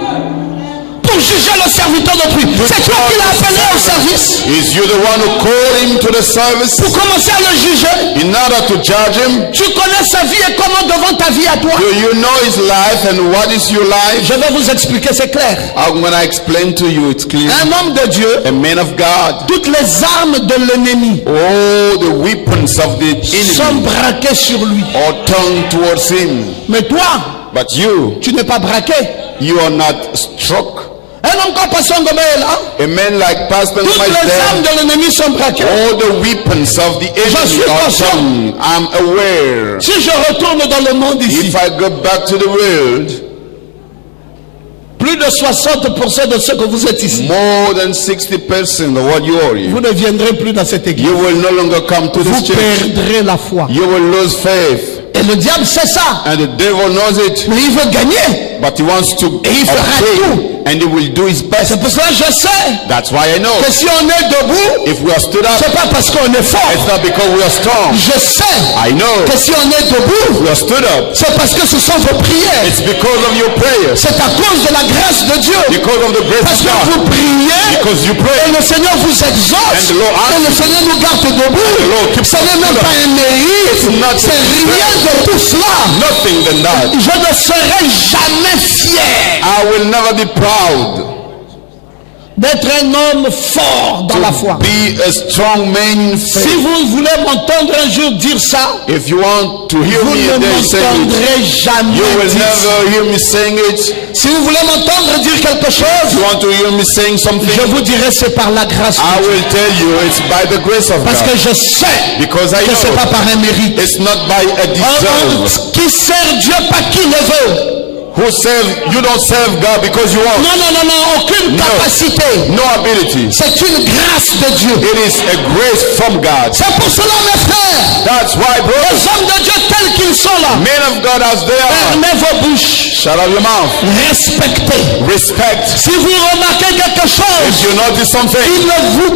pour juger le serviteur d'autrui? C'est toi qui l'as appelé au service Is you the one who called him to the service pour commencer à le juger. in order to judge him? Tu connais sa vie et comment devant ta vie à toi. Do you know his life and what is your life? Je vais vous expliquer, c'est clair. I'm going to explain to you, it's clear. Un homme de Dieu, A man of God. toutes les armes de l'ennemi All the weapons of the sont enemy braquées sur lui. are turned towards him. Mais toi, But you, tu n'es pas braqué. you are not struck. Un homme comme Pasteur Ngomé est là. A man like Pastor Toutes Ngoma is les armes there. de l'ennemi sont braquées. All the weapons of the suis enemy are conscient. turned. I'm aware. Si je retourne dans le monde ici, If I go back to the world, plus de 60% de ceux que vous êtes ici, more than 60% of what you are vous here, ne viendrez plus dans cette église. you will no longer come to Vous this church. perdrez la foi. You will lose faith. Et le diable sait ça. And the devil knows it. Mais il veut gagner. But he wants to Et il fera obtain. tout. And he will do his best. C'est pour cela que je sais That's why I know. que si on est debout, If we are stood up, c'est pas parce qu'on est it's fort. not because we are strong. Je sais I know. que si on est If debout, we are stood up, c'est parce que ce sont vos prières. it's because of your prayers. C'est à cause de la grâce de Dieu. Because of the grace Parce of que God. vous priez Because you et pray. le Seigneur vous exauce And the Lord et le Seigneur nous garde the debout. Lord keeps Ce n'est us même stood pas up. un mérite. not C'est rien de tout cela. Nothing than that. Je ne serai jamais fier I will never be proud d'être un homme fort dans la foi. to be a strong man in Si faith. vous voulez m'entendre un jour dire ça, If you want to hear vous me ne then say it, m'entendrez jamais you will dire ça. never hear me saying it. Si vous voulez m'entendre dire quelque If chose, you want to hear me saying something, je vous dirai c'est par la grâce de I Dieu. will tell you it's by the grace of Parce que God. je sais Because I que c'est pas know par un mérite. it's not by a deserve. Qui sert Dieu pas qui le veut. Who serve, you don't serve God because you want. Non, non, non, non, aucune No. capacité. No ability. C'est une grâce de Dieu. It is a grace from God. C'est pour cela, mes frères, That's why, les brothers, hommes de Dieu tels qu'ils sont là, men of God as they are, fermez vos bouches, shut up your mouth. respectez. Respect. Si vous remarquez quelque If chose you notice something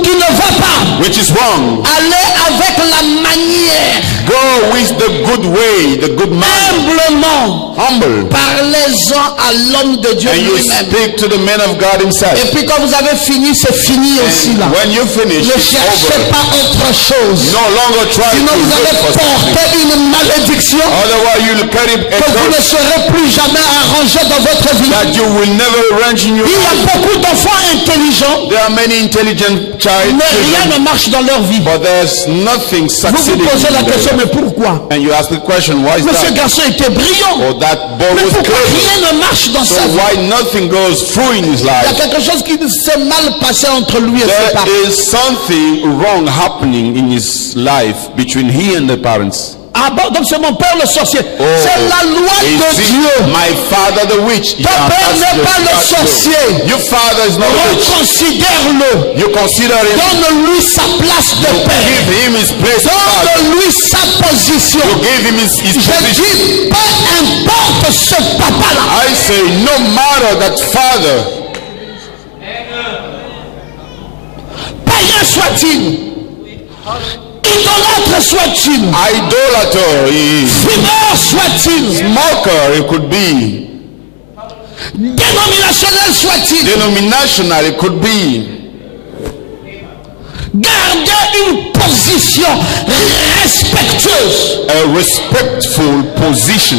qui ne va pas, which is wrong, allez avec la manière, go with the good way, the good man, humblement. humble, Parlez-en à l'homme de Dieu and you lui-même. speak to the man of God himself. Et puis quand vous avez fini, c'est fini aussi là. And when you finish, Ne it's cherchez over. pas autre chose. No longer try to Sinon vous look allez for something. porter une malédiction Otherwise, you'll carry a que vous ne curse serez plus jamais arrangé dans votre vie. that you will never arrange in your Il y a life. beaucoup d'enfants intelligents, There are many intelligent child mais rien children, ne marche dans leur vie. but there's nothing Vous vous succeeding posez la in their question, life. mais pourquoi? And you ask the question, why is Mais ce that? garçon était brillant. Oh, that boy Mais was pourquoi clever. rien ne marche dans So sa vie? why nothing goes through in his Il y a life? quelque chose qui s'est mal passé entre lui et ses parents. There is something wrong happening in his life between he and the parents. Ah bon, donc c'est mon père le sorcier. Oh, c'est la loi de Dieu. My father the witch. Ton père n'est pas le sorcier. Your father is not a witch. Reconsidère-le. You consider him. Donne-lui sa place de père. Give him his place. Donne-lui sa position. You give him his Je position. dis, peu importe ce papa-là. I say, no matter that father, païen soit-il, idolâtre soit-il, idolater, fumeur soit-il, smoker, it could be, dénominationnel soit-il, denominational, it could be. gardez une position respectueuse. A respectful position.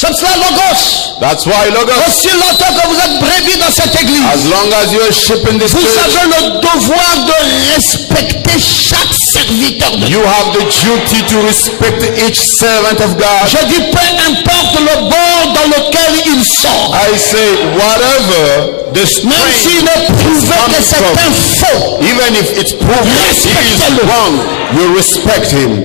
C'est cela, Logos. That's why, Logos, Aussi longtemps que vous êtes brebis dans cette église, as long as you are shipping this vous church, avez le devoir de respecter chaque serviteur de Dieu. you have the duty to respect each servant of God. Je dis, peu importe le bord dans lequel il sort, I say, whatever the même s'il strength, est prouvé que c'est un faux, even if it's proven he is Respectez-le. wrong, you respect him.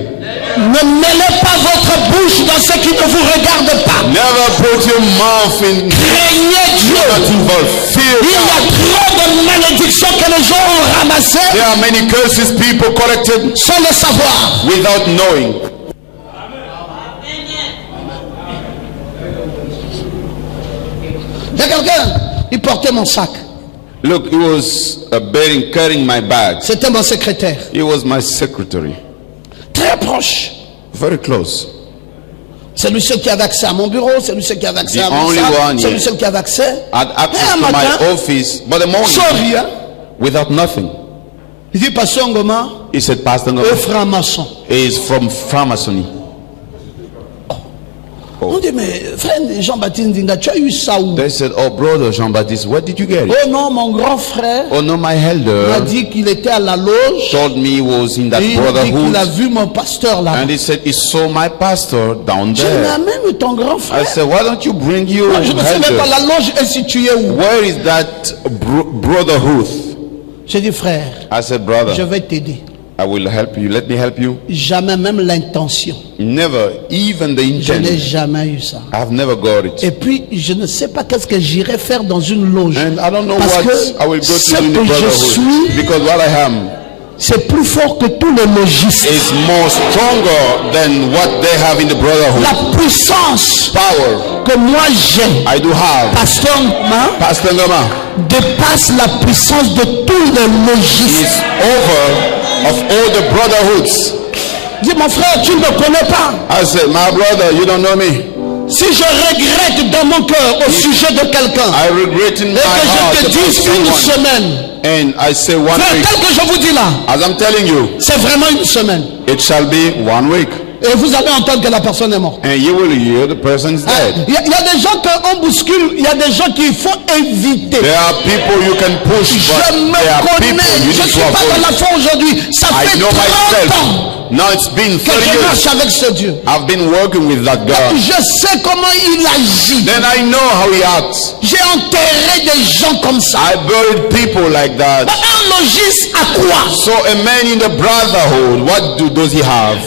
ne mêlez pas votre bouche dans ce qui ne vous regarde pas. Never put your mouth in Craignez Dieu. not involved. Fear Il y a God. trop de malédictions que les gens ont ramassées There are many curses people collected sans le savoir. without knowing. Il y a quelqu'un, il portait mon sac. Look, he was carrying my bag. C'était mon secrétaire. He was my secretary. Très proche. Very close. C'est lui seul qui avait accès à mon bureau, c'est lui seul qui avait accès The à mon only sac, one, c'est lui yeah. seul qui avait accès. Had access Et un to matin, my office, but the morning, sans rien, without nothing. il dit, Pasteur Ngoma, He said, Pastor Ngoma franc-maçon. is from Freemasonry. On dit, mais frère Jean-Baptiste Ndinga, tu as eu ça où? They said, oh brother Jean-Baptiste, where did you get it? Oh non, mon grand frère Oh no, my m'a elder dit qu'il était à la loge. told me he was in that Et il m'a dit qu'il a brotherhood, vu mon pasteur là. and he said he saw my pastor down Je there. n'amène ton grand I frère. said, why don't you bring your Moi, je ne sais même pas elder? la loge est située où. Where is that brotherhood? J'ai dit, frère, I said, je brother, vais t'aider. I will help you. Let me help you. Jamais même l'intention. Never, even the Je n'ai intent. jamais eu ça. I've never got it. Et puis, je ne sais pas qu'est-ce que j'irai faire dans une loge. And I don't know Parce what que I will go ce to in the que je suis, brotherhood. Because what I am c'est plus fort que tous les logistes. is more stronger than what they have in the brotherhood. La puissance Power que moi j'ai, I do have. Pasteur Ngoma, Pastor Ngoma dépasse la puissance de tous les logistes. is over of all the brotherhoods. Dis, mon frère, tu ne me connais pas. I said, my brother, you don't know me. Si je regrette dans mon cœur au sujet de quelqu'un I regret in my et que heart je te about dise une someone. semaine, And I say 1 frère, week. tel que je vous dis là, As I'm telling you, c'est vraiment une semaine. it shall be 1 week. Et vous allez entendre que la personne est morte. And you will hear the person's dead. Il y a des gens qu'on bouscule, il y a des gens qu'il faut éviter. There are people you can push, Je but me there are connais, people you je ne need suis to pas dans la avoid. foi aujourd'hui. Ça I fait know 30 myself. ans Now it's been que 30 je marche years. avec ce Dieu. I've been working with that God. Je sais comment il agit. Then I know how he acts. J'ai enterré des gens comme ça. I buried people like that. Un logiste à quoi? So a man in the brotherhood, what does he have?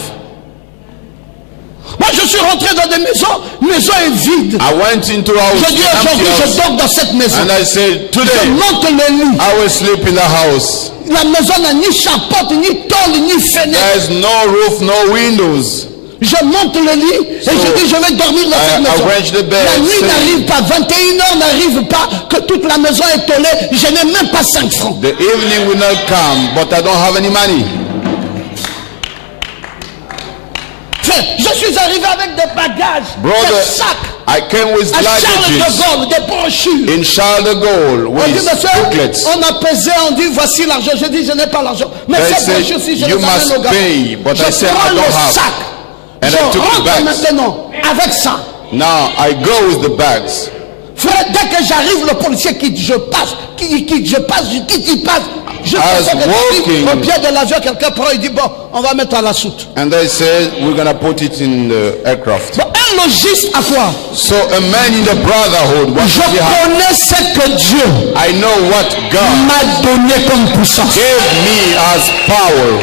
Moi je suis rentré dans des maisons, maison est vide. I went into a house, Je dis aujourd'hui je dors dans cette maison. and I said, Je today monte le lit. I will sleep in the house. La maison n'a ni charpente, ni tôle, ni fenêtre. There's no roof, no windows. Je monte le lit et je dis je vais dormir dans cette I maison. arrange the bed. La nuit Say, n'arrive pas, 21h n'arrive pas, que toute la maison est tollée. Je n'ai même pas 5 francs. the evening will not come, but I don't have any money. Frère, je suis arrivé avec des bagages, Brother, des sacs, I came with à Charles de luggages Gaulle, des brochures. in Charles de Gaulle On dit, with monsieur, booklets. on a pesé, on dit voici l'argent. Je dis je n'ai pas l'argent. Mais They ces said, brochures, si je les you amène must au gars, pay, but I je said, I prends don't le have. sac. And Je I took the rentre bags. maintenant avec ça. Now I go with the bags. Frère, dès que j'arrive, le policier quitte, je passe, qui quitte, je passe, je quitte, il passe. Jusqu'à As ce que walking. j'arrive au pied de l'avion, quelqu'un prend, il dit bon, on va mettre à la soute. And they said, we're going to put it in the aircraft. Bon, un logiste à quoi? So a man in the brotherhood, what Je does he have? connais ce que Dieu I know what God m'a donné comme puissance. gave me as power.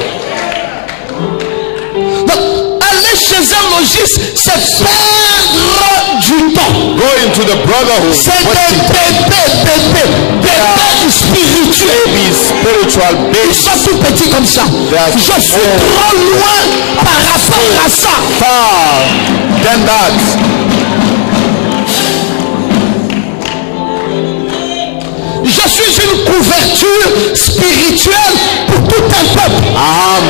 Donc, un chez un logiste, c'est perdre du temps. Going to the brotherhood, C'est des bébés spirituels. spiritual Ils babes, sont tout petits comme ça. Je suis trop loin par rapport à ça. far than that. Je suis une couverture spirituelle pour tout un peuple. I am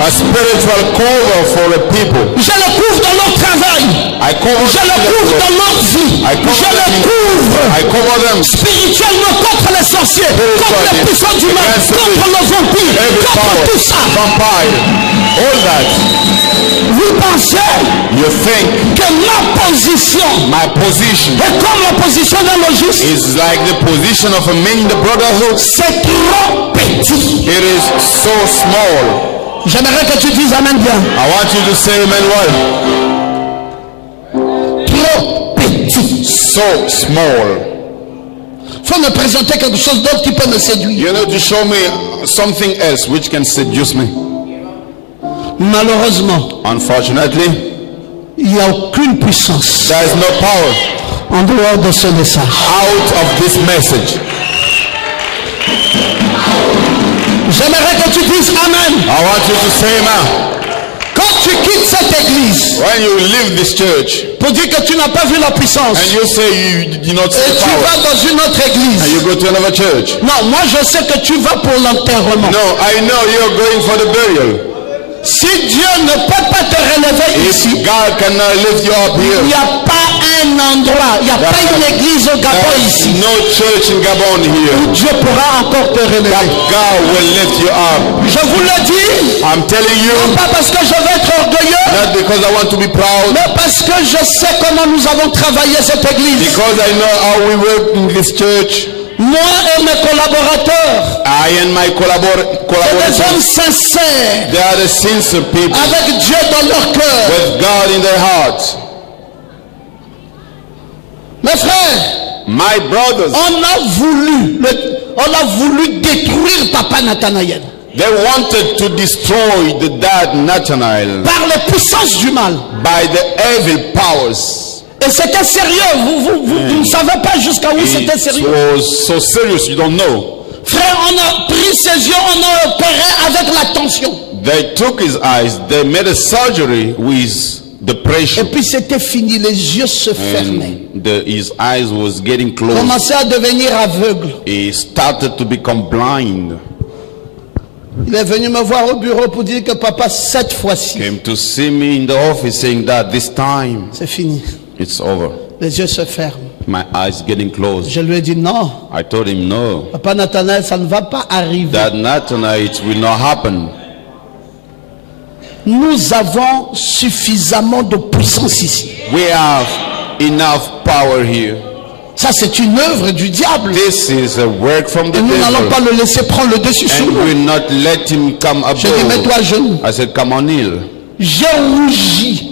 a spiritual cover for the people. Je le couvre dans leur travail. I cover Je le couvre dans leur vie. Je le couvre I cover them spirituellement contre les sorciers, contre les puissants du mal, contre le vampire, every contre power, tout ça. vampire, all that. Vous pensez You think que ma position my position est comme la position d'un logiste? is like the position of a man in the brotherhood? C'est trop petit. It is so small. J'aimerais que tu dises amen bien. I want you to say amen well. Trop petit. So small. Faut me présenter quelque chose d'autre qui peut me séduire. You know, to show me something else which can seduce me. Malheureusement, Unfortunately, il n'y a aucune puissance there is no power en dehors de ce message. out of this message. J'aimerais que tu dises amen. I want you to say amen. Quand tu quittes cette église When you leave this church pour dire que tu n'as pas vu la puissance and you say you did not see et the tu power vas dans une autre and église. you go to another church. Non, moi je sais que tu vas pour l'enterrement. No, I know you're going for the burial. Si Dieu ne peut pas te relever If ici, God cannot lift you up il here, n'y a pas un endroit, il n'y a pas une église au Gabon there ici is no church in Gabon here où Dieu pourra encore te relever. that God will lift you up. Je vous le dis, I'm telling you, pas parce que je veux être orgueilleux, not because I want to be proud, mais parce que je sais comment nous avons travaillé cette église. because I know how we work in this church. Moi et mes collaborateurs, I and my c'est des hommes collaborators, sincères, they are the sincere people avec Dieu dans leur cœur. with God in their hearts. Mes frères, My brothers, on a voulu détruire Papa Nathanaël they wanted to destroy the dad Nathanael par les puissances du mal. by the evil powers. Et c'était sérieux, vous ne savez pas jusqu'à où c'était It sérieux. was so serious, you don't know. Frère, on a pris ses yeux, on a opéré avec la tension. They took his eyes, they made a surgery with the Et pressure, puis c'était fini, les yeux se fermaient. and his eyes was getting closed. Commençait à devenir aveugle. He started to become blind. Il est venu me voir au bureau pour dire que papa, cette fois-ci, Came to see me in the office saying that this time c'est fini. it's over. Les yeux se ferment. My eyes getting closed. Je lui ai dit non, I told him no, Papa Nathanaël, ça ne va pas arriver. that not tonight will not happen. Nous avons suffisamment de puissance ici. We have enough power here. Ça, c'est une œuvre du diable. This is a work from the Et nous n'allons pas devil, le laisser prendre le dessus sur and nous. will not let him come Je dis, mets-toi à above. genoux. I said, come on, kneel. J'ai rougi.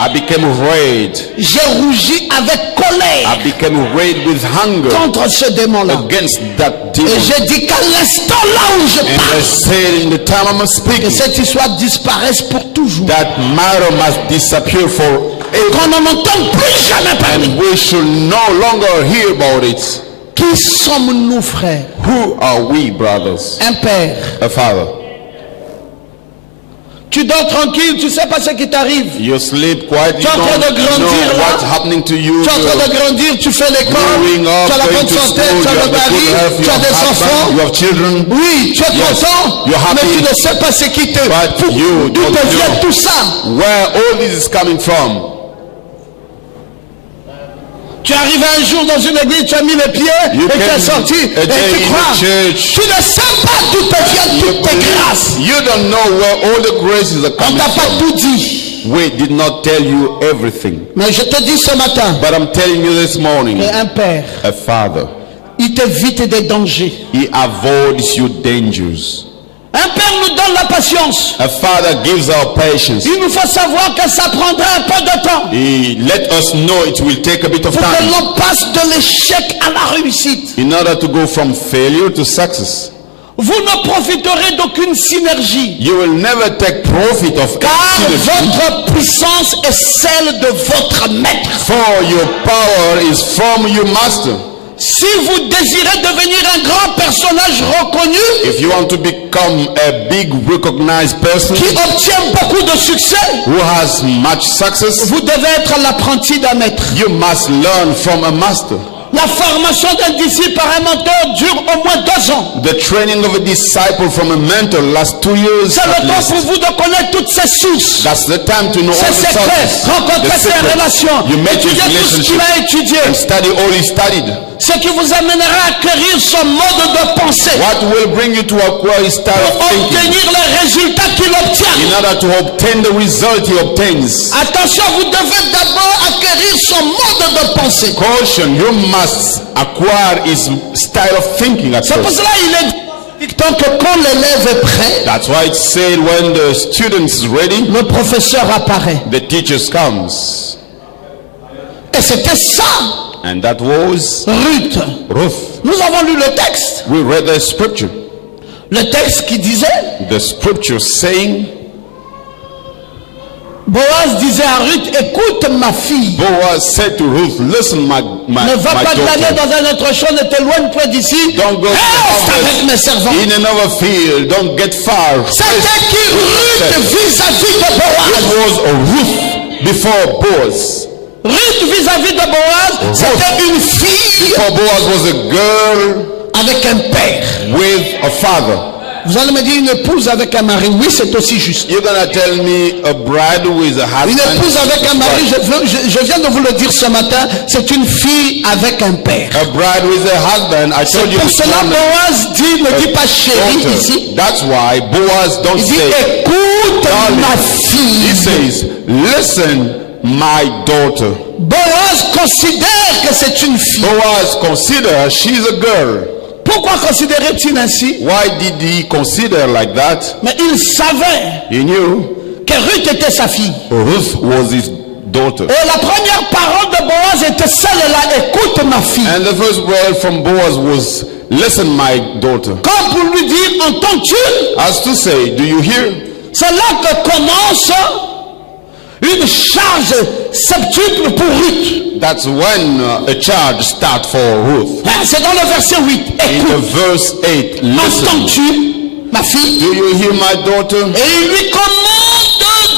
I became red. J'ai rougi avec colère I became red with hunger contre ce démon-là. against that Et demon. j'ai dit qu'à l'instant là où je And I parle, said, in the time I'm que speaking, cette histoire disparaisse pour toujours. that matter must disappear forever. Qu'on n'en entende plus jamais parler. And we should no longer hear about it. Qui sommes-nous, frères? Who are we, brothers? Un père. A father. Tu dors tranquille, tu sais pas ce qui t'arrive. You sleep quiet. You Tu es en train don't de grandir, know là. what's happening to you. Tu es en train de grandir, tu fais l'école, Growing tu up, as la going bonne to santé, school, tu as you le have the mari, good health, tu you as have des husband, enfants. you have children. Oui, tu es Yes, content, you're happy. mais tu ne sais pas ce qui te... But you D'où don't te vient know tout ça? where all this is coming from. Tu es arrivé un jour dans une église, tu as mis les pieds You et tu es came sorti a et day tu in crois. the church. Tu ne sais pas d'où te viennent toutes tes grâces. You don't know where all the graces are On coming t'a pas from. tout dit. We did not tell you everything. Mais je te dis ce matin, But I'm telling you this morning, un père, a father, il t'évite des dangers. he avoids you dangers. Un père nous donne la patience. A father gives our patience. Il nous faut savoir que ça prendra un peu de temps He let us know it will take a bit of pour que time l'on passe de l'échec à la réussite. in order to go from failure to success. vous ne profiterez d'aucune synergie. You will never take profit of Car synergy. votre puissance est celle de votre maître. For your power is from your master. Si vous désirez devenir un grand personnage reconnu, If you want to become a big recognized person qui obtient beaucoup de succès, who has much success, vous devez être l'apprenti d'un maître. you must learn from a master. La formation d'un disciple par un mentor dure au moins 2 ans. The training of a disciple from a mentor lasts 2 years C'est at le temps least. pour vous de connaître toutes ces sources, That's the time to know all ses the secrets, sources, rencontrer the ses secrets. relations, You make his étudier tout ce qu'il relationship a étudié, and study all he studied. ce qui vous amènera à acquérir son mode de pensée, What will bring you to acquire his style of pour thinking obtenir les résultats qu'il obtient. in order to obtain the result he obtains. Attention, vous devez d'abord acquérir son mode de pensée. Caution, you must acquire his style of thinking at C'est pour first. cela qu'il est dit dans ce dicton que quand l'élève est prêt, That's why it said when the student is ready, le professeur apparaît. the teacher comes. Et c'était ça, And that was Ruth. Ruth. Nous avons lu le texte. We read the scripture. Le texte qui disait, The scripture saying, Boaz disait à Ruth, écoute ma fille, Boaz said to Ruth, listen ne va pas glaner daughter, dans un autre champ, ne t'éloigne pas d'ici, don't go reste avec mes servants. in another field, don't get far. C'était qui Ruth vis-à-vis de It Boaz? was a Ruth before Boaz. Ruth vis-à-vis de Boaz, c'était une fille Before Boaz was a girl avec un père. with a father. Vous allez me dire une épouse avec un mari. Oui, c'est aussi juste. You're gonna tell me a bride who is a husband. Une épouse avec un mari, je viens de vous le dire ce matin, c'est une fille avec un père. A bride with a husband. I told you Pour this cela, morning. Boaz dit, ne dis pas chérie Daughter. ici. That's why Boaz don't Il dit, say. écoute Darling. ma He fille. says, listen, my daughter. Boaz considère que c'est une fille. Boaz consider her, she's a girl. Pourquoi considérait-il ainsi? Why did he consider like that? Mais il savait He knew que Ruth était sa fille. Ruth was his daughter. Et la première parole de Boaz était celle-là, écoute ma fille. And the first word from Boaz was, listen, my daughter. Comme pour lui dire, entends-tu? As to say, do you hear? C'est là que commence une charge septuple pour Ruth. That's when a charge starts for Ruth. C'est dans le verset 8. In the Écoute, verse 8, listen. entends-tu ma fille? Do you hear, my daughter? Et il lui commande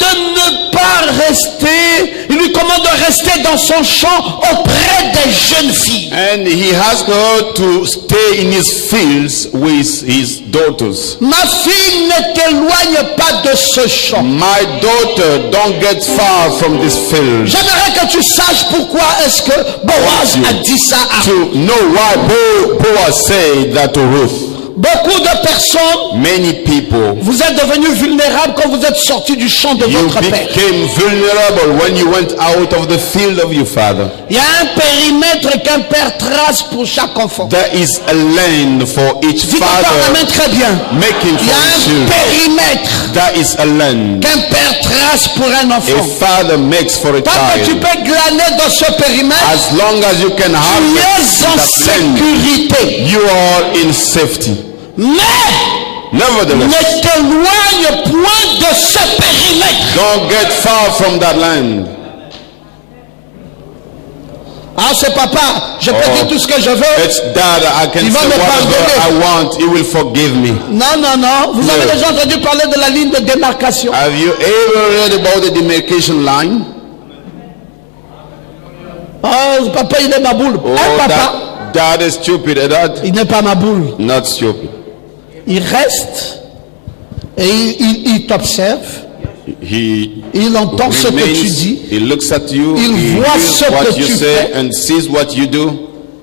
de ne pas rester, il lui commande de rester dans son champ auprès des jeunes filles. And he asked her to stay in his fields with his daughters. Ma fille, ne t'éloigne pas de ce champ. My daughter, don't get far from this field. J'aimerais que tu saches pourquoi est-ce que Boaz a dit ça à Ruth. To know why Boaz said that to Ruth. Beaucoup de personnes, Many people, vous êtes devenus vulnérables quand vous êtes sortis du champ de you votre père. became vulnerable when you went out of the field of your father. Il y a un périmètre qu'un père trace pour chaque enfant. There is a lane for each Dites encore father amen très bien. making Il y a for his un children. périmètre There is a lane qu'un père trace pour un a enfant. father makes for a Tant que tu child. peux glaner dans ce périmètre, As long as you can tu have es en that lane, sécurité. you are in safety. Mais Nevertheless, ne t'éloigne point de ce périmètre. don't get far from that land. Ah, c'est papa, je peux Oh. dire tout ce que je veux. It's dad, I can Il say va me whatever I pardonner. want, he will forgive me. Non, non, non. Vous avez No. déjà entendu parler de la ligne de démarcation. Have you ever read about the demarcation line? Oh, papa, il est ma boule. Oh, Hein, papa, dad is stupid, dad? il n'est pas ma boule. Not stupid. Il reste et il t'observe. He Il entend ce que tu remains, dis. he looks at you, Il he voit hears ce what que you tu say fais. and sees what you do.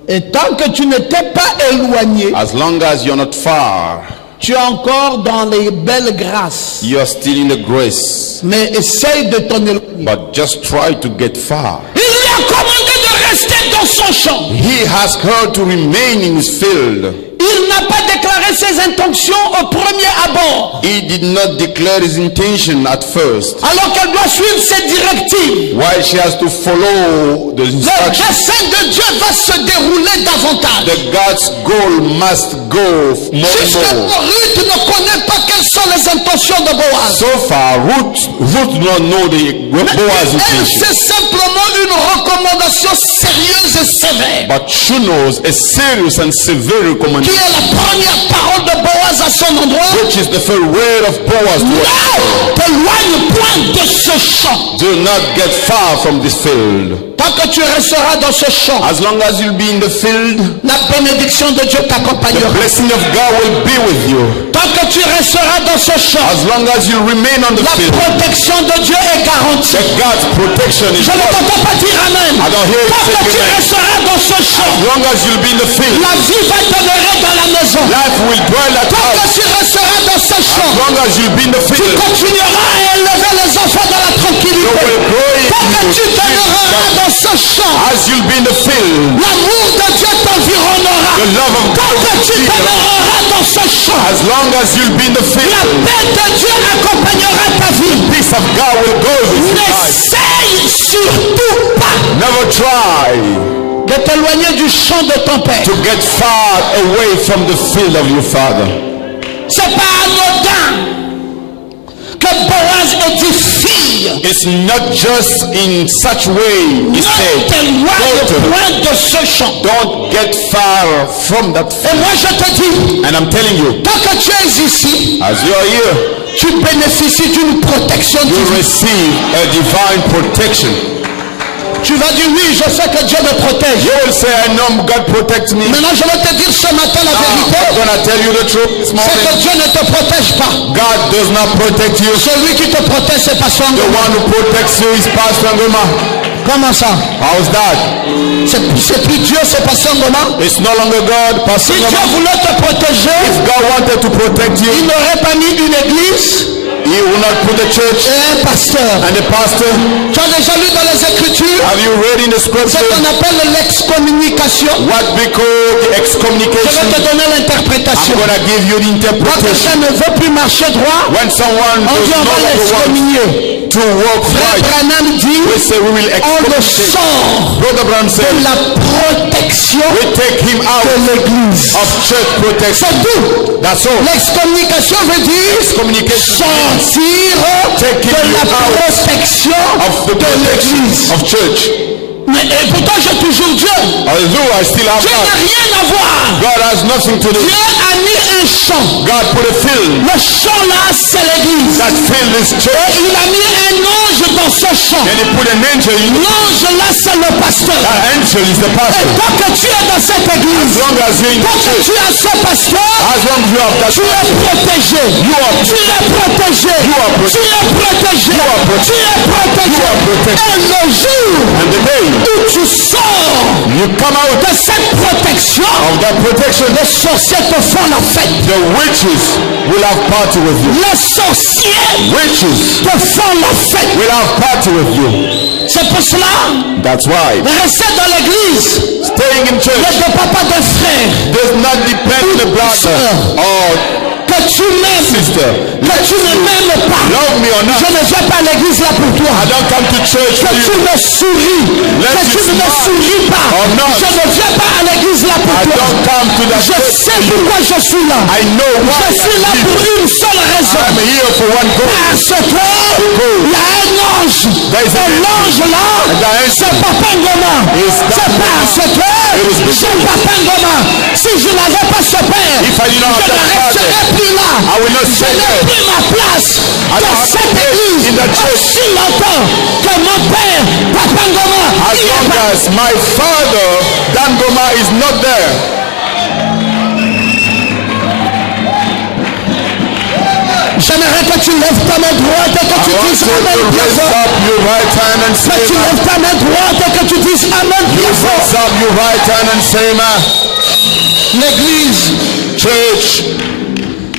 Et tant que tu ne t'es pas éloigné, As long as you're not far, tu es encore dans les belles grâces. you're still in the grace. Mais essaye de t'en éloigner. But just try to get far. Il lui a commandé de rester dans son champ. He asked her to remain in his field. Il n'a pas déclaré ses ses intentions au premier abord. He did not declare his intention at first. Alors qu'elle doit suivre ses directives. Why she has to follow the Le instructions. dessein de Dieu va se dérouler davantage. The God's goal must go more Jusque and more. Ruth ne connaît pas quelles sont les intentions de Boaz. So far, Ruth do not know the Boaz's Elle intention. c'est simplement une recommandation sérieuse et sévère. But she knows a serious and severe Qui recommendation, est la première parole de Boaz à son endroit. which is the first word of Boaz to Ne us. t'éloigne point de ce champ. Do not get far from this field. Tant que tu resteras dans ce champ, As long as you'll be in the field, la bénédiction de Dieu the t'accompagnera. blessing of God will be with you. Tant que tu resteras dans ce champ, As long as you remain on the la field, protection de Dieu est garantie. God's protection is Je ne t'entends pas dire amen. I don't hear you Tant que say tu amen. resteras dans ce champ, As long as you'll be in the field, la vie va demeurer dans la maison. life will dwell at Tant que house. tu resteras dans ce As champ, long as you'll be in the tu field, continueras à élever les enfants dans la you tranquillité. will grow Tant que in tu demeureras your dans ce champ, As you'll be in the field, l'amour de Dieu t'environnera. the love of Tant God que will tu be there. demeureras dans ce champ, As long as you'll be in the la field, paix de Dieu accompagnera ta vie. peace of God will go with you. N'essaye surtout pas Never try de t'éloigner du champ de ton père. to get far away from the field of your father. C'est pas anodin que Boaz ait dit fille. It's not just in such way he Ne said, t'éloigne daughter, point de ce champ. don't get far from that Et field. moi je te dis, And I'm telling you, tant que tu es ici, as you are here, tu bénéficies d'une protection you divine. receive a divine protection. Tu vas dire oui, je sais que Dieu me protège. You will say, I know God protects me. Maintenant je vais te dire ce matin la I'm vérité. gonna tell you the truth this C'est que morning. Dieu ne te protège pas. God does not protect you. Celui qui te protège, c'est pas son The nom. one who protects you is Pastor Ngoma. Comment ça? How's that? C'est plus Dieu, c'est pas son nom. It's no longer God, Pastor Si Dieu Ngoma. voulait te protéger, If God wanted to protect il you, n'aurait pas mis une église He will not put a church et un pasteur. and a pastor. Tu as déjà lu dans les Écritures Have you read in the ce qu'on scripture appelle l'excommunication. what we call the Je vais excommunication? te donner I'm l'interprétation. gonna give you the Quand interpretation. quelqu'un ne veut plus marcher droit, When someone on does dit on not va l'excommunier. want to walk Frère right, Branham dit, we say we will on le excommunicate. sort Brother Brown de said, la protection we take him de out l'église. of church protection. C'est tout. That's all. L'excommunication veut dire Excommunication means sortir taking de la you out protection of the de protection l'église. of church. Mais et pourtant j'ai toujours Dieu. Although I still have Dieu n'a God, rien à voir. God has nothing to do. Dieu a mis un champ. God put a field. Le champ là, c'est l'église. That field is Et church. il a mis un ange dans ce champ. And He put an angel in. L'ange là, c'est le pasteur. That angel is the Et pastor. tant que tu es dans cette As église, long as you're in the tant que church, tu as ce pasteur, as long as you have that tu es protégé. You are Tu es protégé. You are Tu es protégé. You are protected. Tu es protégé. You are protected. Et le jour and the day où tu sors you come out de cette protection, of that protection, les sorciers te font la fête. the witches will have party with you. Les sorciers Witches te font la fête. will have party with you. C'est pour cela, That's why rester dans l'église staying in ne church dépend pas d'un frère. does not depend on the brother or Que tu m'aimes, sister. que tu ne m'aimes pas. Love me or not, Je ne viens pas à l'église là pour toi. I don't come to church Que for tu you. me souris, Let que tu you ne me smile souris pas. or not. Je ne viens pas à l'église là pour I toi. don't come to that Je church sais for you. pourquoi je suis là. I know why Je suis là I'm pour here. une seule raison. I'm here for one goal. Parce que il y a un ange. There is Et l'ange là, the angel c'est Papa Ngoma. is C'est that parce que c'est Papa Ngoma. Si je n'avais pas ce père, If I did not have je ne that father, resterais plus là. I will not Je stay n'ai there. plus ma place don't dans have cette a place église in that church. aussi longtemps que mon père, Papa Ngoma, As il est long pas. as my father, Dan Goma, is not there. J'aimerais que tu lèves ta main droite et que I tu want dises you Amen to bien raise fort. up your right hand and Que say tu amen. lèves ta main droite et que tu dises Amen bien Raise fort. up your right hand and say amen. L'église, Church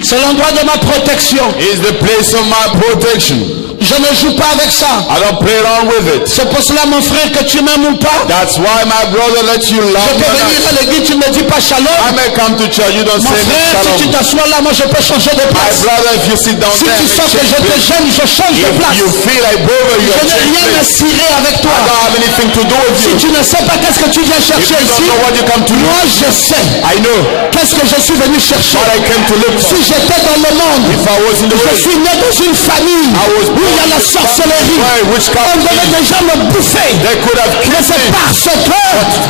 c'est l'endroit de ma protection. is the place of my protection. Je ne joue pas avec ça. I don't play around with it. C'est pour cela, mon frère, que tu m'aimes ou pas. That's why my brother lets you Je love peux venir à me. l'église, tu ne me dis pas shalom. I may come to church, you don't Mon say frère, si tu shalom. t'assois là, moi je peux changer de My place. brother, if you sit down Si there, tu sens que je te gêne, je change de if place. you feel like brother, you Je are n'ai rien à changing. cirer avec I toi. don't have anything to do with Si you. tu ne sais pas qu'est-ce que tu viens If chercher you don't ici, know what you come to moi look, je sais I know qu'est-ce que je suis venu chercher. what I came to look for. Si j'étais dans le monde, If I was in the je world, suis né dans une famille où il y a la sorcellerie. why On witchcraft? devait déjà me bouffer. They could have Mais killed c'est me. parce que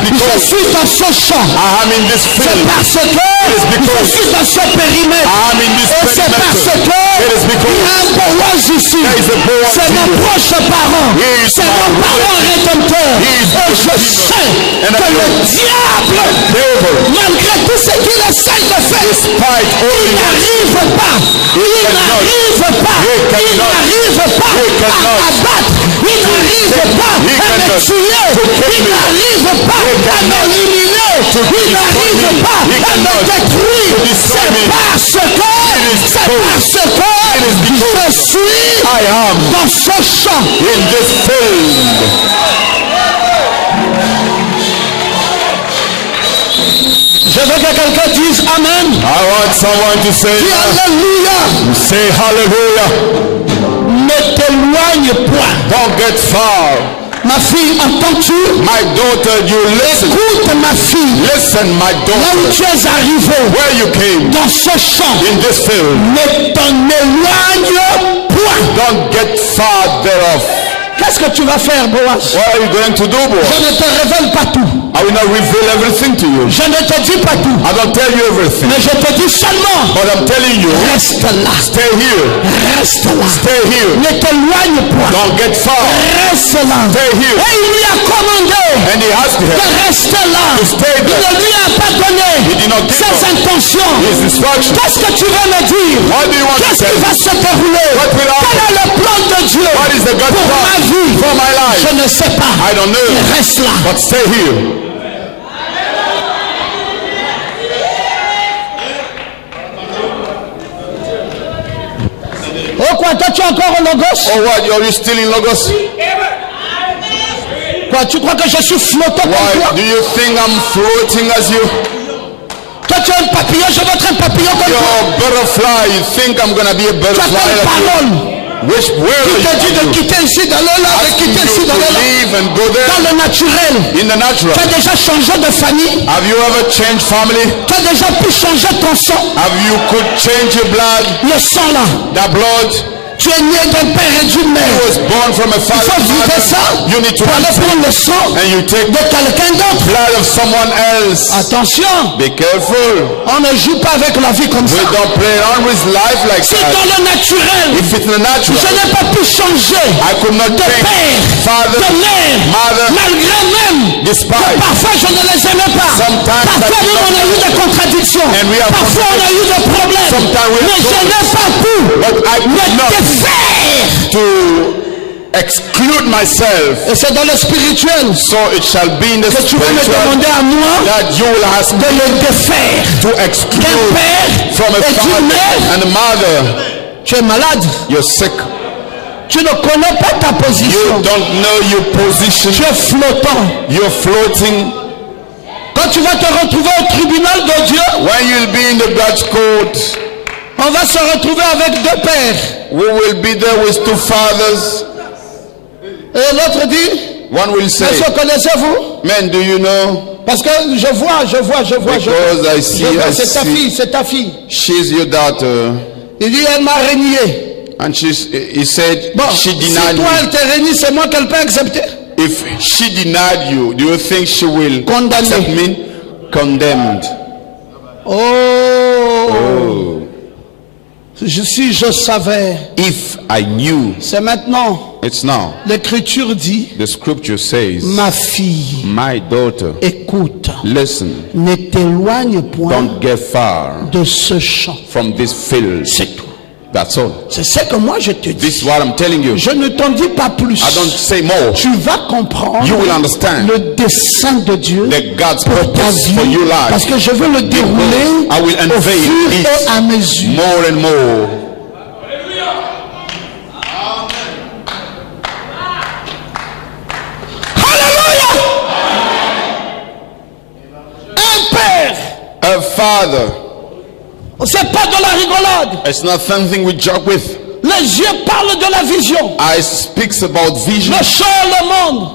je suis dans ce champ. I am in this C'est field. parce que je suis dans ce périmètre. I am in this Et c'est parce perimeter. que It is il y because a un Boaz ici. there is a Boaz C'est mon here. proche parent. He is C'est my mon parent rédempteur. He is Et the je Redeemer. sais And que I le know diable, devil, malgré tout ce qu'il essaie de faire, despite il only n'arrive pas. Il cannot. n'arrive pas. He Il cannot. n'arrive pas He cannot. à abattre. Il n'arrive pas He à me cannot. tuer. Il n'arrive pas à m'éliminer. Il n'arrive me. pas He à me cannot. détruire. To destroy C'est me. parce que je suis I am dans ce champ. in this field. Je veux que quelqu'un dise Amen. I want someone to say, Dis Alléluia. say hallelujah. Ne t'éloigne point. Don't get far. Ma fille, entends-tu? My daughter, you listen. Écoute ma fille. Listen, my Là où daughter. tu es arrivé, Where you came, dans ce champ, in this field, ne t'en éloigne point. don't get far thereof. Qu'est-ce que tu vas faire, Boaz? What are you going to do, Je boy? ne te révèle pas tout. I will not reveal everything to you. Je ne te dis pas tout. I don't tell you everything. Mais je te dis seulement, But I'm telling you, reste là. stay here. Reste là. Stay here. Ne t'éloigne point. Don't get far. Reste là. Stay here. Et il lui a commandé And he has to de help. rester là. To stay Il there. ne lui a pas donné He did not give ses up intentions. his instruction. Qu'est-ce que tu vas me dire? What do you want to Qu'est-ce tell qui me? va se dérouler? What will happen? Quel est le plan de Dieu What is the God pour ma plan vie? for my life? Je ne sais pas. I don't know. Mais reste là. But stay here. Oh quoi, toi tu es encore au Logos? Oh, what? Are you still in Lagos? Quoi, tu crois que je suis flottant comme Why toi? do you think I'm floating as you? Toi tu es un papillon, je veux être un papillon comme You're toi. a butterfly. You think I'm gonna be a Tu as butterfly? quelle Like you? parole? Which where Tu are te dis de you? quitter ici, d'aller là, de Asking quitter you ici, to d'aller là. leave and go there Dans le naturel, in the natural. tu as déjà changé de famille. Have you ever changed family? Tu as déjà pu changer ton sang. Have you could change your blood? Le sang là. That blood Tu es né d'un père et d'une mère. was born from a Il father. faut vider ça You need to pour aller prendre le sang and you take de quelqu'un d'autre. blood of someone else. Attention, Be careful. on ne joue pas avec la vie comme We ça. don't play around with life like C'est dans that. le naturel. If it's in the natural, Je n'ai pas pu changer I could not de change père, father, de mère, mother, malgré même que despite. parfois je ne les aimais pas. Sometimes Parfois I même on a eu des contradictions. And we have Parfois on a eu des problèmes. Sometimes we have Mais je problems. n'ai pas pu But I could me not défaire. to exclude myself. Et c'est dans le spirituel So it shall be in the que tu vas me spiritual demander à moi that you will ask de me le défaire. to D'un exclude père from a et d'une father mère. and a mother. Tu es malade. You're sick. Tu ne connais pas ta You position. don't know your position. Tu es flottant. You're floating. Quand tu vas te retrouver au tribunal de Dieu, When you'll be in the God's court, on va se retrouver avec deux pères. we will be there with two fathers. Et l'autre dit, One will say, monsieur, connaissez-vous? man, do you know? Parce que je vois. Because I see, C'est ta fille, c'est ta fille. she's your daughter. Il dit, elle m'a régné. And he said, Bon, she si denied toi me. elle te régnit, c'est moi qu'elle peut accepter. If she denied you, do you think she will Condamné. accept me? Condemned. Oh. Si je savais. If I knew, C'est maintenant. it's now. L'écriture dit, The scripture says, ma fille, my daughter, écoute, listen, ne t'éloigne point don't get far de ce champ. from this field. C'est tout. That's all. C'est ce que moi je te This is dis. what I'm telling you. Je ne t'en dis pas plus. I don't say more. Tu vas comprendre You will understand le dessein de Dieu that God's pour ta purpose vie, for your parce life que je veux le dérouler I will au unveil fur it et à mesure. more and more. Father. C'est pas de la rigolade. It's not something we joke with. Les yeux parlent de la vision. Eyes speaks about vision. Le chant, le monde.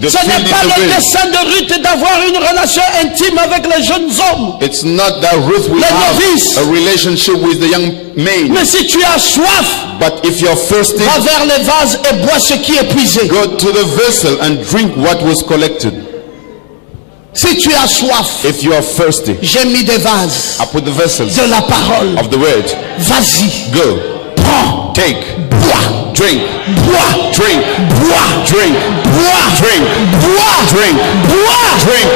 The Ce n'est field pas is the le way. dessein de Ruth d'avoir une relation intime avec les jeunes hommes. It's not that Ruth will Les have novices. a relationship with the young maid. Mais si tu as soif, But if you're thirsty, va vers les vases et bois ce qui est puisé. go to the vessel and drink what was collected. Si tu as soif, If you are thirsty, j'ai mis des vases I put the vessels de la parole. of the word. Vas-y, Go, prends, take, bois, drink, bois, drink, bois, drink, bois, drink, bois, drink, bois. drink.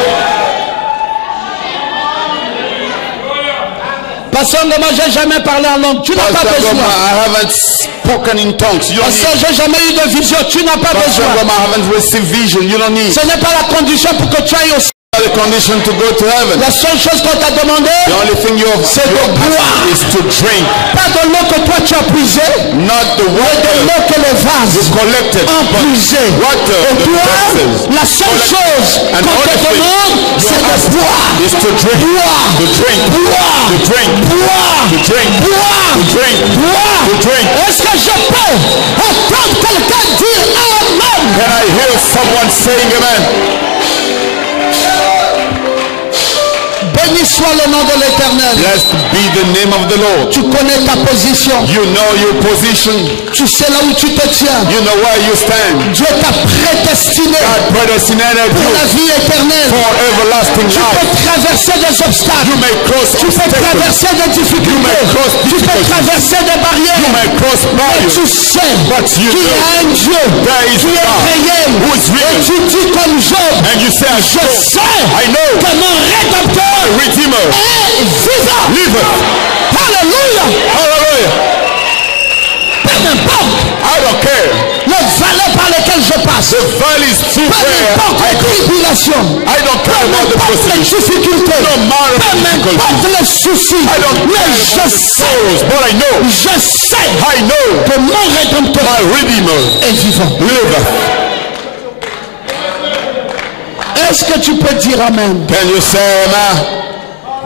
Pasteur Ngoma, j'ai jamais parlé en langue. Tu n'as pas Pastor Ngoma, besoin. I haven't spoken in tongues. You don't Pasteur, need. j'ai jamais eu de vision. Tu n'as pas Pastor besoin. Ngoma, I haven't received vision. You don't need. Ce n'est pas la condition pour que tu ailles au ciel. The condition to go to heaven. La seule chose qu'on t'a demandé, The only thing you're c'est de boire. is to drink, Pas de l'eau que toi tu as puisé, not the mais de water l'eau que les vases collected, ont but puisé. water Et the toi, vessels la seule chose And qu'on te only thing demande, you c'est de ask boire. is to drink, Boire. to drink, Boire. to drink, Boire. to drink, Boire. to drink, Boire. to drink. Est-ce que je peux entendre quelqu'un dire Amen? Can I hear someone saying amen? Béni soit le nom de l'Éternel. Blessed be the name of the Lord. Tu connais ta position. You know your position. Tu sais là où tu te tiens. You know where you stand. Dieu t'a prédestiné God predestinated pour you la vie éternelle. for everlasting Tu life. peux traverser des obstacles. You may cross Tu peux obstacles. traverser des difficultés. may cross Tu peux difficulties. traverser des You barrières. may cross Mais barriers. tu sais But you qu'il y a know un Dieu there is qui est God réel. who is real. Et tu dis comme Job, And you say, je sais I know que mon rédempteur Redeemer est vivant. liveth. Alléluia. Hallelujah. Peu importe I don't care. le vallée par lequel je passe. The valley is through Peu where importe I les go. tribulations. I don't care Peu about the importe les persecution. difficultés. No matter Peu the difficulty. importe les soucis. I don't Mais care je about the sais, sorrows, but I know, je sais I know que mon rédempteur my Redeemer est vivant. liveth. Est-ce que tu peux dire Amen? Can you say amen?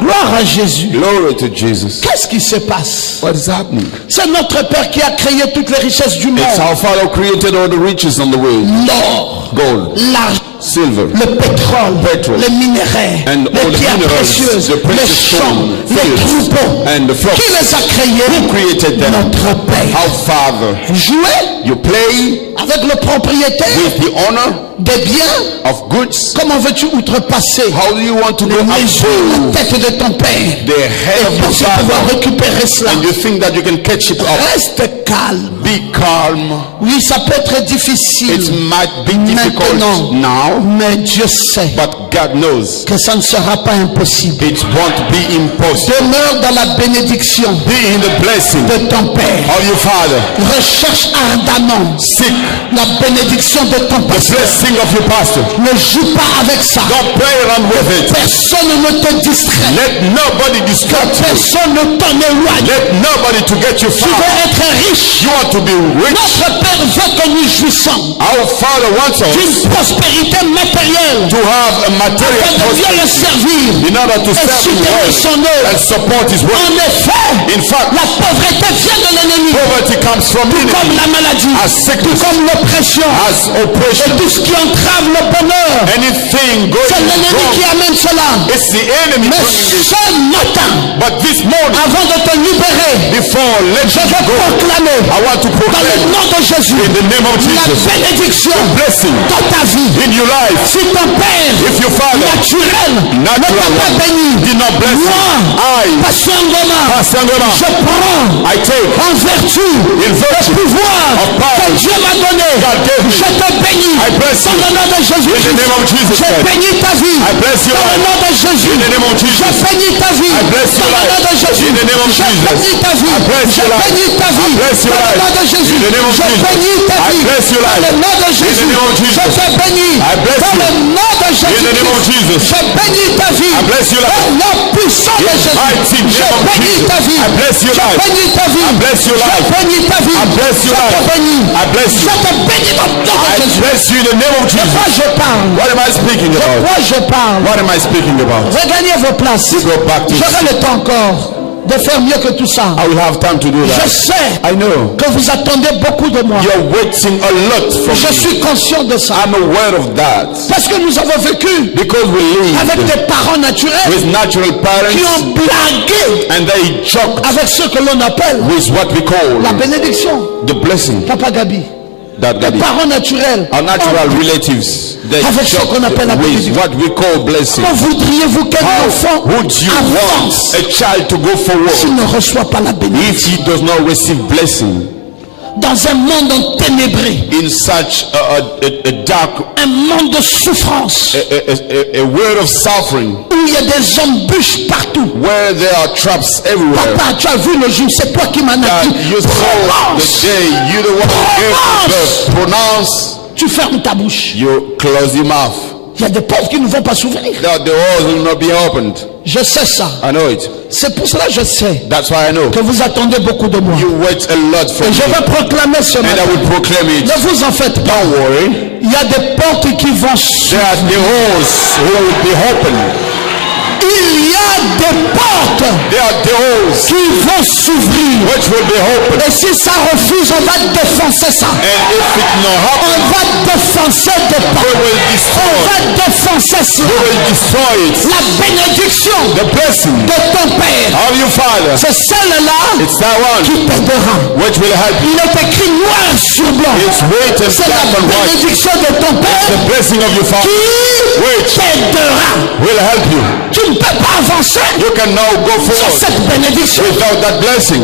Gloire à Jésus. Glory to Jesus. Qu'est-ce qui se passe? What is happening? C'est notre Père qui a créé toutes les richesses du It's monde. our Father who created all the riches on the world. L'or, Gold, l'argent, silver, le pétrole, Petrol. les minéraux, and all les the pierres minerals, précieuses, the les precious champs, stone, les fields, troupeaux. and the flocks. Qui les a créés? Who created them? Notre Père. Our Father. Vous jouez You play avec le propriétaire with the honor des biens. of goods. Comment veux-tu outrepasser How do you want to go les mesures, above la tête de ton Père the head et of your penser pouvoir Father? récupérer cela? And you think that you can catch it up? Reste calme. Be calm. Oui, ça peut être difficile It might be difficult maintenant, now, mais Dieu sait but God knows que ça ne sera pas impossible. it won't be impossible. Demeure dans la bénédiction Be in the blessing de ton Père. of your Father. Recherche ardemment Seek la bénédiction de ton the pasteur. blessing of your pastor. Ne joue pas avec ça. Don't play around with it. Personne ne te distrait. Let nobody distract you. Personne ne t'en éloigne. Let nobody to get you Tu far. veux être riche. You want to be rich. Notre Père veut que nous jouissions Our Father wants us d'une prospérité matérielle to have a material afin de bien le prosperity servir in order to et serve Him soutenir well son œuvre. and support His work. En effet, In fact, la pauvreté vient de l'ennemi, poverty comes from comme enemy, la maladie, as sickness, comme l'oppression as et oppression. tout ce qui entrave le bonheur. Anything going C'est l'ennemi qui wrong, amène cela. it's the enemy Mais bringing it. ce matin, But this morning, avant de te libérer, before let je you veux go, proclamer I want to dans le proclaim nom de Jésus in the name of la Jesus bénédiction blessing dans ta vie. in your life. Si ton Père If your Father naturel ne t'a natural pas béni, did not bless you, moi, I, Pasteur Ngoma, Pastor Ngoma, je prends I take en vertu in le virtue pouvoir of power que Dieu m'a donné. God gave me. Je te bénis I bless dans you. le nom de Jésus. In the name of Jesus Je Christ. bénis ta vie I bless your dans le life. nom de Jésus. In the name of Jesus. Je bénis ta vie I bless dans your le nom life. de Jésus. In the name of Je bénis ta vie. I bless Je your life. bénis ta vie. I bless your Dans le life. nom de Jésus. In the name of Je Jesus. bénis ta I vie. bless your Dans life. le nom de In the Jésus. name of Je Jesus. te bénis. I bless Dans you. le nom de Jésus. In the name of Jesus. Je bénis ta vie. I bless your life. Au nom puissant de In Jésus. mighty name Je of bénis Jesus. ta vie. I bless your Je life. bénis ta vie. I bless your life. Je bénis ta vie. I bless your Je te life. bénis. I bless you. Je te bénis dans le nom de I Jésus. bless you in the name of De Jesus. quoi je parle? What am I speaking De about? quoi je parle? What am I speaking about? Regagnez vos places. Go back to J'aurai le temps encore de faire mieux que tout ça. I will have time to do Je that. sais I know. que vous attendez beaucoup de moi. You're waiting a lot from Je me. suis conscient de ça. I'm aware of that. Parce que nous avons vécu Because we live avec des parents naturels with natural qui parents ont blagué and they joke avec ce que l'on appelle with what we call la bénédiction. the blessing Papa Gabi, that les God is. parents naturels. Our natural relatives, they Avec ce joke qu'on appelle la with bénédiction. what we call blessing. Comment voudriez-vous qu'un How enfant would you avance want a child to go s'il forward ne reçoit pas la bénédiction? if he does not receive blessing Dans un monde enténébré, in such a dark, un monde de souffrance, a world of suffering où il y a des embûches partout. where there are traps everywhere? Papa, tu as vu le jour, c'est toi qui m'en as That dit. you saw Prononce. the day, you the one who gave the birth. Pronounce, Tu fermes ta bouche. you close your mouth. Il y a des portes qui ne vont pas s'ouvrir. That the doors will not be opened. Je sais ça. I know it. C'est pour cela que je sais That's why I know. que vous attendez beaucoup de moi. You wait a lot from Et je me. vais proclamer ce And I matin. will proclaim it. Ne vous en faites pas. Don't worry. Il y a des portes qui vont There s'ouvrir. are doors who will be open. Il y a des portes There are doors qui vont s'ouvrir. which will be open. Et si ça refuse, on va défoncer ça. And if it not On happen, va défoncer des we portes. will On destroy. va défoncer ça. We will destroy it. La bénédiction The blessing de ton Père, of your Father. c'est celle-là It's that one qui t'aidera. which will help you. Il est écrit noir sur blanc. It's written C'est la black and white. bénédiction de ton The Père blessing of your qui Father which t'aidera. will help you. Tu ne peux pas avancer You can now go sans forward cette bénédiction. without that blessing.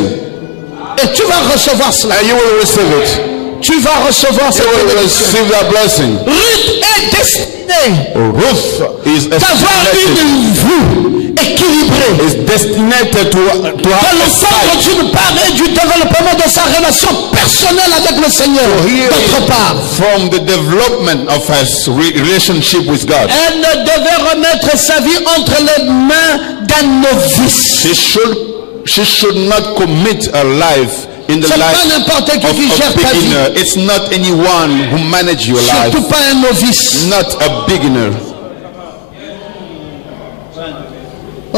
Et tu vas recevoir cela. And you will receive it. Tu vas recevoir You cette will bénédiction. receive that blessing. Ruth est destinée Ruth is d'avoir estimated, une vue équilibrée. is destined to have De a l'ensemble sight. d'une part et du développement de sa relation personnelle avec le Seigneur. Here D'autre part, from the development of his relationship with God. elle ne devait remettre sa vie entre les mains d'un novice. She should not commit her life in the C'est pas life n'importe qui of gère a ta vie. beginner. It's not anyone who manages your life. Surtout pas un novice. Not a beginner.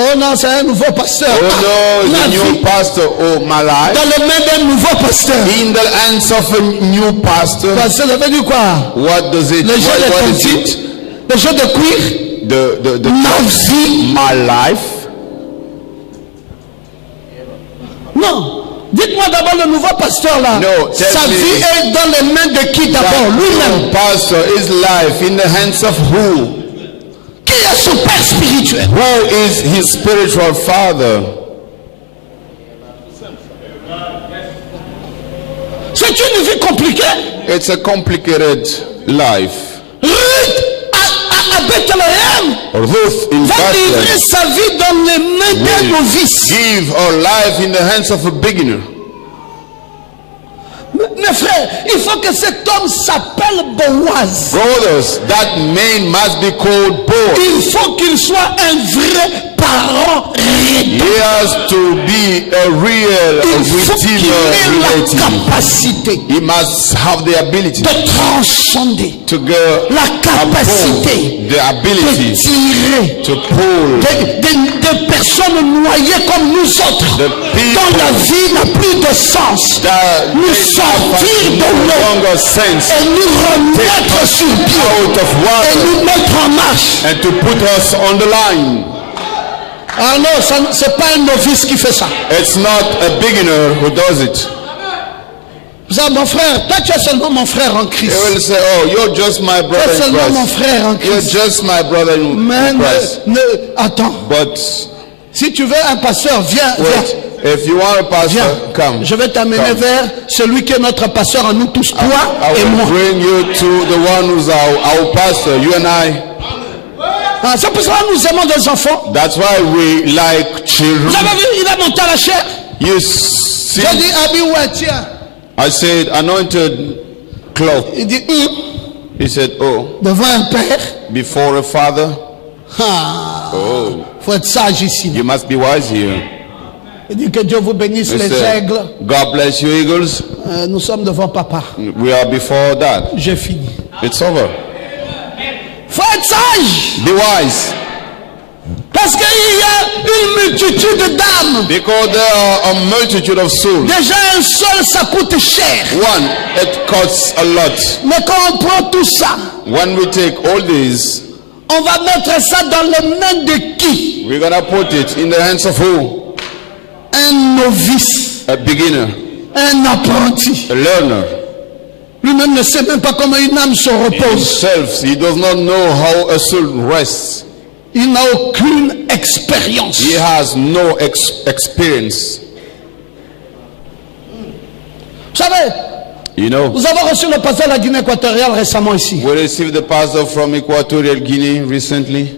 Oh non, c'est un nouveau pasteur. Oh no, Ma the new vie pastor. Oh my life. dans les mains d'un nouveau pasteur. In the hands of a new pastor. Ça veut dire quoi? What does it? Le jeu What de is petite, it? le jeu de cuir, The ma vie. my life. Non. Dites-moi d'abord le nouveau pasteur là. No, tell Sa me. vie est dans les mains de qui d'abord? That Lui-même. new pastor, his life in the hands of who? Qui est son père spirituel? Who is his spiritual father? C'est une vie compliquée. It's a complicated life. Ruth à Bethléem Ruth in va livrer Bethlehem sa vie dans les mains d'un novice. give her life in the hands of a beginner. Mes frères, il faut que cet homme s'appelle Boaz. Brothers, that man must be called Boaz. Il faut qu'il soit un vrai parent He rédempteur. has to be a real Il faut qu'il redeemer ait la relative. capacité He must have the ability de transcender, to go la capacité above, the de ability tirer to pull des personnes noyées comme nous autres, the dont la people vie n'a plus de sens, that nous they sortir de have no l'eau longer sense et nous remettre sur pied out of et water nous mettre en marche. and to put us on the line. Ah non, c'est pas un novice qui fait ça. It's not a beginner who does it. Vous savez, mon frère, toi tu es seulement mon frère en Christ. They will say, oh, you're just my Tu es brother in seulement mon Christ. frère en You're Christ. just my brother in Mais Christ. attends, But si tu veux un pasteur, viens. wait, if you want a pastor, come. Je vais t'amener Come. vers celui qui est notre pasteur en nous tous, toi I et will moi. bring you to the one who's our pastor, you and I. Ah, c'est pour cela que nous aimons des enfants. That's why we like children. Vous avez vu, il a monté à la chair. You see, J'ai dit, habit ouais, tiens. I said, anointed cloth. Il dit, He said, oh, devant un père. before a father. Ah, Oh, faut être sage ici. you must be wise here. Il dit que Dieu vous bénisse He les said, aigles. God bless you, eagles. Nous sommes devant papa. We are before that. J'ai fini. It's over. Faut être sage. Be wise. Parce qu'il y a une multitude d'âmes. Because there are a multitude of souls. Déjà un seul, ça coûte cher. One, it costs a lot. Mais quand on prend tout ça, When we take all these, on va mettre ça dans les mains de qui? we're going to put it in the hands of who? Un novice, A beginner, un apprenti. a learner. Lui-même ne sait même pas comment une âme se repose. Himself, he does not know how a soul rests. Il n'a aucune expérience. He has no experience. Vous savez, You know, nous avons reçu le pasteur de la Guinée équatoriale récemment ici. we received the pastor from Equatorial Guinea recently.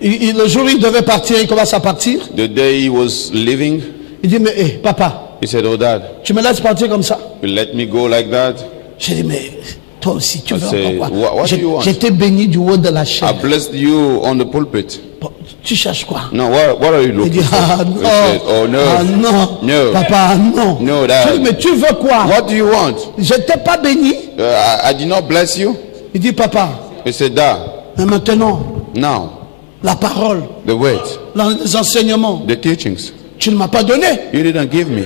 Le jour où il devait partir, il commence à partir. The day he was leaving, Il dit, mais papa, he said, oh dad, tu me laisses partir comme ça? you let me go like that? J'ai dit, mais toi aussi, tu I veux say, encore quoi? what do you want? J'étais béni du haut de la I chair. blessed you on the pulpit. Bon, tu cherches quoi? No, what are you Il looking dit, for? ah He non, said, oh no, ah non, No. papa, non. No, Je Dad. dis, mais tu veux quoi? What do you want? Je t'ai pas béni. I did not bless you. Il dit, papa, He said, dad, mais maintenant, now, la parole, the word, les enseignements, the teachings, tu ne m'as pas donné. you didn't give me.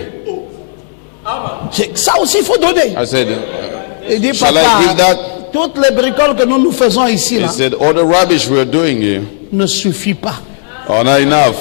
Ça aussi, il faut donner. I said, Il dit, shall I give papa, that? toutes les bricoles que nous faisons ici, He là, said, all the rubbish we're doing here ne suffit pas. are not enough.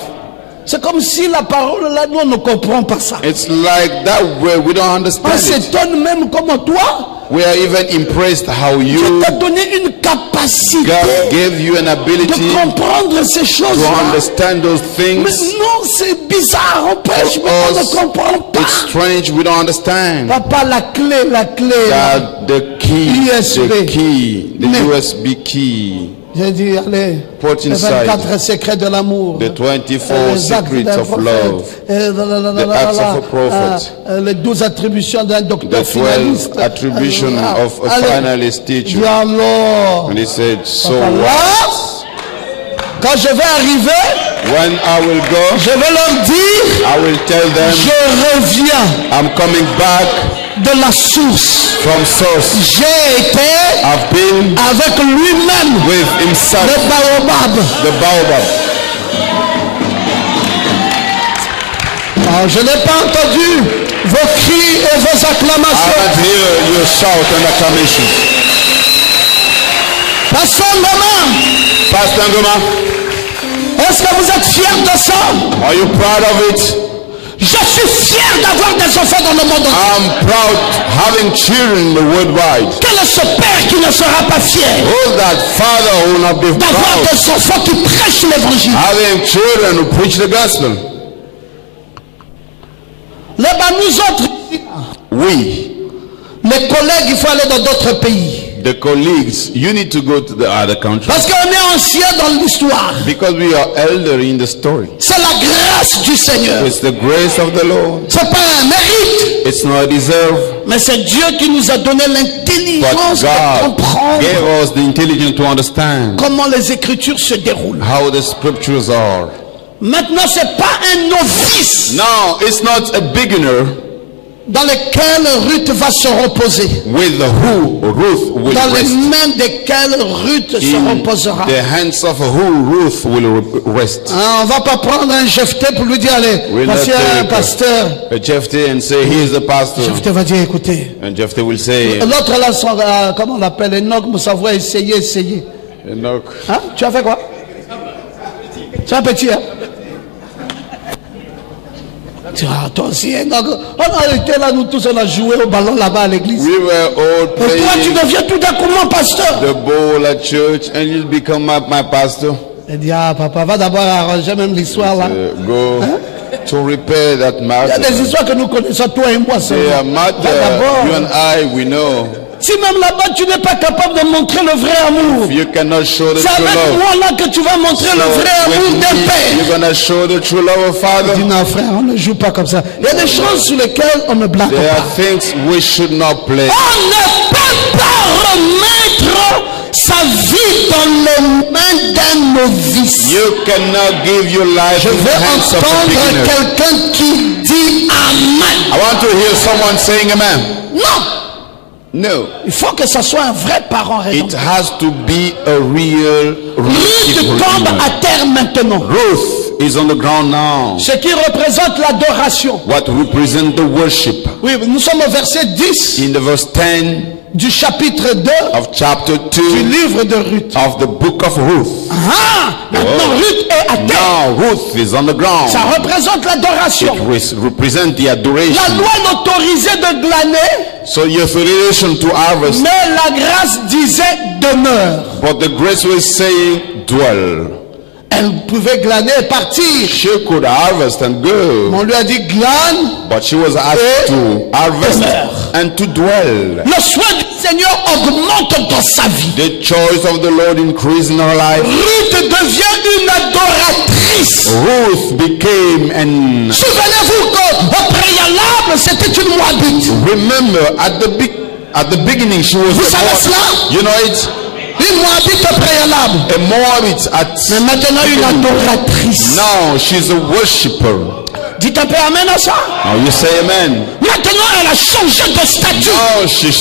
C'est comme si la parole, là, nous, on ne comprend pas ça. It's like that way we don't On understand it. s'étonne même comment toi, We are even impressed how Dieu you, t'a donné une capacité God gave you an ability de comprendre ces to choses-là. understand those Mais things. non, c'est bizarre, on prêche, For mais on ne us, comprend it's pas. strange, we don't understand. Papa, la clé, là. That the key, the Mais- USB key, J'ai dit, allez, Put les inside 24 secrets de l'amour. the 24 les actes secrets d'un of prophète, love, the acts of a prophet, les 12 attributions d'un docteur the 12 finaliste. attribution of a Allez, finalist teacher. dis alors, And he said, so Papa, what? là, quand je vais arriver, When I will go, je vais leur dire, I will tell them, je reviens I'm coming back de la source. from source. J'ai été I've been avec lui-même, with le himself, baobab. the baobab. Ah, je n'ai pas entendu vos cris et vos I acclamations. haven't heard your shout and acclamation. Pasteur Maman, Pastor Ngoma, est-ce que vous êtes fiers de ça? are you proud of it? Je suis fier d'avoir des enfants dans le monde entier. I'm proud having children worldwide. Quel est ce père qui ne sera pas fier Who's that father who will not be d'avoir proud des enfants qui prêchent l'évangile? having children who preach the gospel? Là-bas, nous autres, We, les collègues, il faut aller dans d'autres pays. the colleagues, you need to go to the other country Parce qu'on est ancien dans l'histoire. because we are elder in the story. C'est la grâce du Seigneur. It's the grace of the Lord. C'est pas un mérite, It's not deserved, mais c'est Dieu qui nous a donné but l'intelligence de God comprendre gave us the intelligence to understand comment les Écritures se déroulent. how the scriptures are. Maintenant, c'est pas un novice Now, it's not a beginner dans lequel Ruth va se reposer, with who Ruth will dans les rest. mains desquelles Ruth se In reposera. the hands of who Ruth will rest. On va pas prendre un Jephthé pour lui dire, allez, We'll not voici un take pasteur. a Jephthah and say, he is the pastor. Jephthé va dire, écoutez, And Jephthah will say, l'autre là, comment on l'appelle, Enoch, Moussa, essayer. Enoch, Hein? Tu as fait quoi? Tu es un petit, hein? Toi aussi, Enoch. On a été là, nous tous, on a joué au ballon là-bas à l'église. we were all Et toi, tu playing deviens tout d'un coup mon pasteur. the ball at church and you become my pastor. Il dit, ah, papa, va d'abord arranger même l'histoire là. Go to repair that Il y a des matter. histoires que nous connaissons, toi et moi The seulement. Va matter d'abord you and I, we know. Si même là-bas tu n'es pas capable de montrer le vrai amour, you cannot show the c'est true avec love. moi là que tu vas montrer le vrai amour d'un You're père. gonna show the true love of Father. Dis non frère, on ne joue pas comme ça. Il y a des choses sur lesquelles on ne blague There pas. are things we should not play. On ne peut pas remettre sa vie dans les mains d'un novice. You cannot give your life Je in the veux hands of a entendre beginner. quelqu'un qui dit Amen. I want to hear someone saying amen. Non, No. il faut que ce soit un vrai parent It rédempteur. has to be a real Ruth tombe redeemer. à terre maintenant. Ruth is on the ground now. Ce qui représente l'adoration. What represent the worship? Oui, nous sommes au verset 10 In the verse 10 du chapitre 2 of chapter du 2 livre de Ruth. of the book of Ruth. Ah, maintenant Ruth est à terre. Now Ruth is on the ground. Ça représente l'adoration. It represent the La adoration. loi l'autorisait de glaner, So your authorization to harvest, mais la grâce disait demeure. but the grace was saying dwell. Elle pouvait glaner et partir. She could harvest and go, On lui a dit glane. but she was asked to harvest and to dwell. Le soin du Seigneur augmente dans sa vie. The choice of the Lord increased in her life. Ruth devient une adoratrice. Ruth became an. Souvenez-vous qu'au préalable, c'était une Moabite. Remember, at the beginning, she was Vous a savez Moabite. cela? You know it? Une Moabite au préalable. A Moabite Mais at. maintenant une adoratrice. Now she's a worshipper. Dites un peu amen à ça. Now you say amen. Maintenant elle a changé de statut. Now she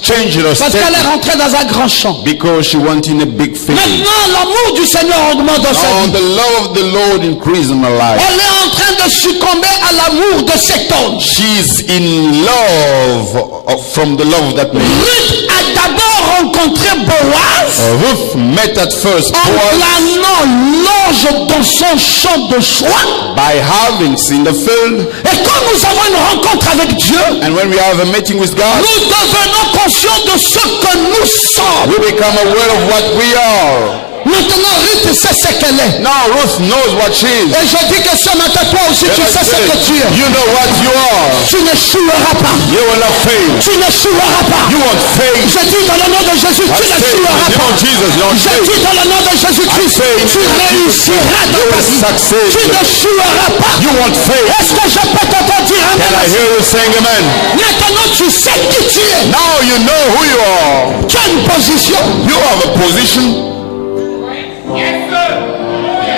changed her Parce qu'elle est status rentrée dans un grand champ. because she wanted a big field. Maintenant l'amour du Seigneur augmente dans sa Now vie. the love of the Lord increased in her life. Elle est en train de succomber à l'amour de cet homme. She's in love from the love that made. Ruth a d'abord rencontré Boaz Ruth met at first en Boaz planant l'ange dans son champ de soie. by having seen the field, Et quand nous avons une rencontre avec Dieu, and when we have a meeting with God, nous devenons conscients de ce que nous sommes. we become aware of what we are. Maintenant, Ruth sait ce qu'elle est. Now Ruth knows what she is. Et je dis que ce matin, toi aussi, tu sais ce que tu es. You know what you are. Tu n'échoueras pas. You will not fail. Tu n'échoueras pas. You won't fail. Je dis dans le nom de Jésus, I tu say, n'échoueras in the name pas. of Jesus, you don't Je fail. dis dans le nom de Jésus-Christ, I say, in tu the name of réussiras You dans ta will vie. succeed. Tu n'échoueras pas. You won't fail. Est-ce que je peux t'entendre dire And I amen? hear you saying amen. Maintenant, tu sais qui tu es. Now you know who you are. Tu as une position. You have a position.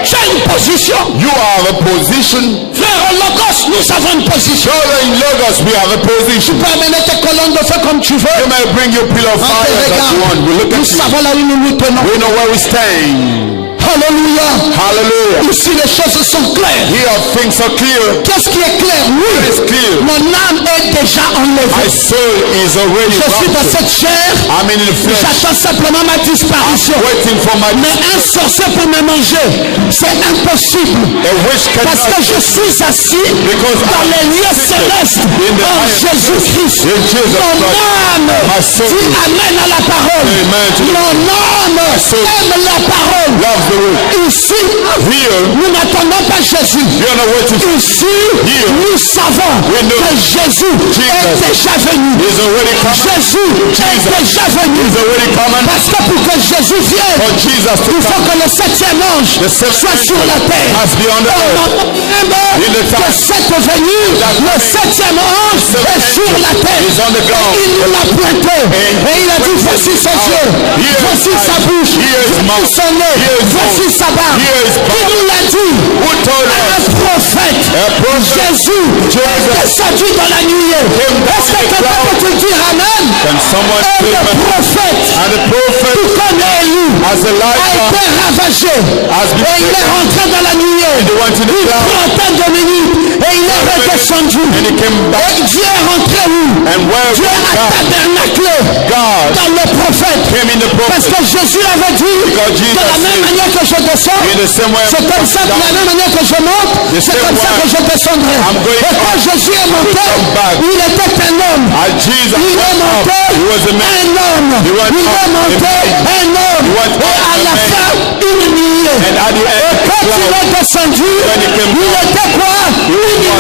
Tu as une position. You have a position. Frère Logos, nous avons une position. Brother in Lagos, we have a position. Tu peux amener tes colonnes de feu comme tu veux. You may bring your pillar of fire that you want. We look Nous at you. savons là où nous nous tenons. We know where we stand. Alléluia. Hallelujah. Ici les choses sont claires. Here things are clear. Qu'est-ce qui est clair? It's Oui. clear. Mon âme est déjà My enlevée. soul is already Je suis dans raptured. cette chair. I'm in the flesh. J'attends simplement ma disparition. Waiting for my Mais un sorcier pour me manger, c'est impossible. a wish Parce que cannot je suis assis Because dans I'm les lieux seated célestes in the en highest Jésus-Christ. in Jesus Mon Christ. âme My soul dit amen à la parole. Amen to the- Mon âme soul aime la parole. love the word. Ici, Here, nous n'attendons pas Jésus. you're not waiting for Ici, Here, nous savons we know que Jésus est Jesus déjà venu. is already coming. Jésus est déjà venu. He's already coming. Parce que pour que Jésus vienne, For Jesus to il faut come, que le septième ange the seventh soit sur la terre. must be on the On earth. entend même In the que time, cette venue, le septième ange est sur la terre. is on the ground. Il nous l'a pointé. Et il a dit, voici ses yeux, Here voici is sa eyes, bouche, here is voici mouth, son nez, here is voici mouth, sa barbe. here is Qui barbe. nous l'a dit? Who told Un us? prophète. A prophet. Jésus est descendu dans la nuée. Est-ce que quelqu'un peut dire amen? Can someone Et say le amen? prophète, And the prophet tout comme Élie, as a a light été ravagé. has been Et il est rentré dans la nuée. He went to the Une cloud. trentaine de minutes. Et il est redescendu. and he came back. Et Dieu est rentré où? And where Dieu a God tabernaclé God dans le prophète. came in the Parce prophet. que Jésus avait dit, Because Jesus de la même said, manière que je descends, in the same way c'est comme ça, de la même manière que je monte, The c'est same comme ça way que je descendrai. I'm going Et quand up, Jésus est monté, come back. il était un homme. As Jesus Il est went up, monté, he was a man. un homme. He went Il up, est monté, a man. un homme. He went Et up, à a la man. fin, humilié. And at the end, Et quand il est descendu, When he came il était quoi? Humilié.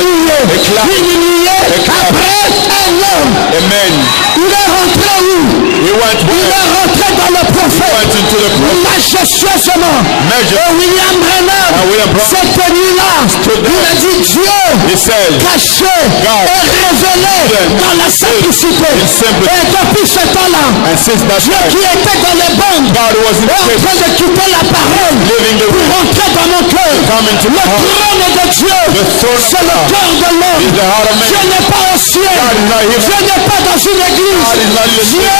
a cloud. Humilié. A cloud. Après, un homme. Amen. Il est rentré où? went Il est rentré dans le prophète went into the prophet. majestueusement. Majesty. Et William Branham William Branham s'est tenu là. stood Il a there. dit Dieu He said, caché God et révélé hidden dans la simplicité. in simplicity. Et depuis ce temps-là, and since that Dieu time, qui était dans les bandes God was in est en faith, train de quitter la parole living the pour rentrer dans mon cœur. come into Le my heart. trône de Dieu, The throne of c'est le God cœur de l'homme. is the heart of man. Dieu n'est pas au ciel. God is not here. Dieu n'est pas dans une église. God is not in the Dieu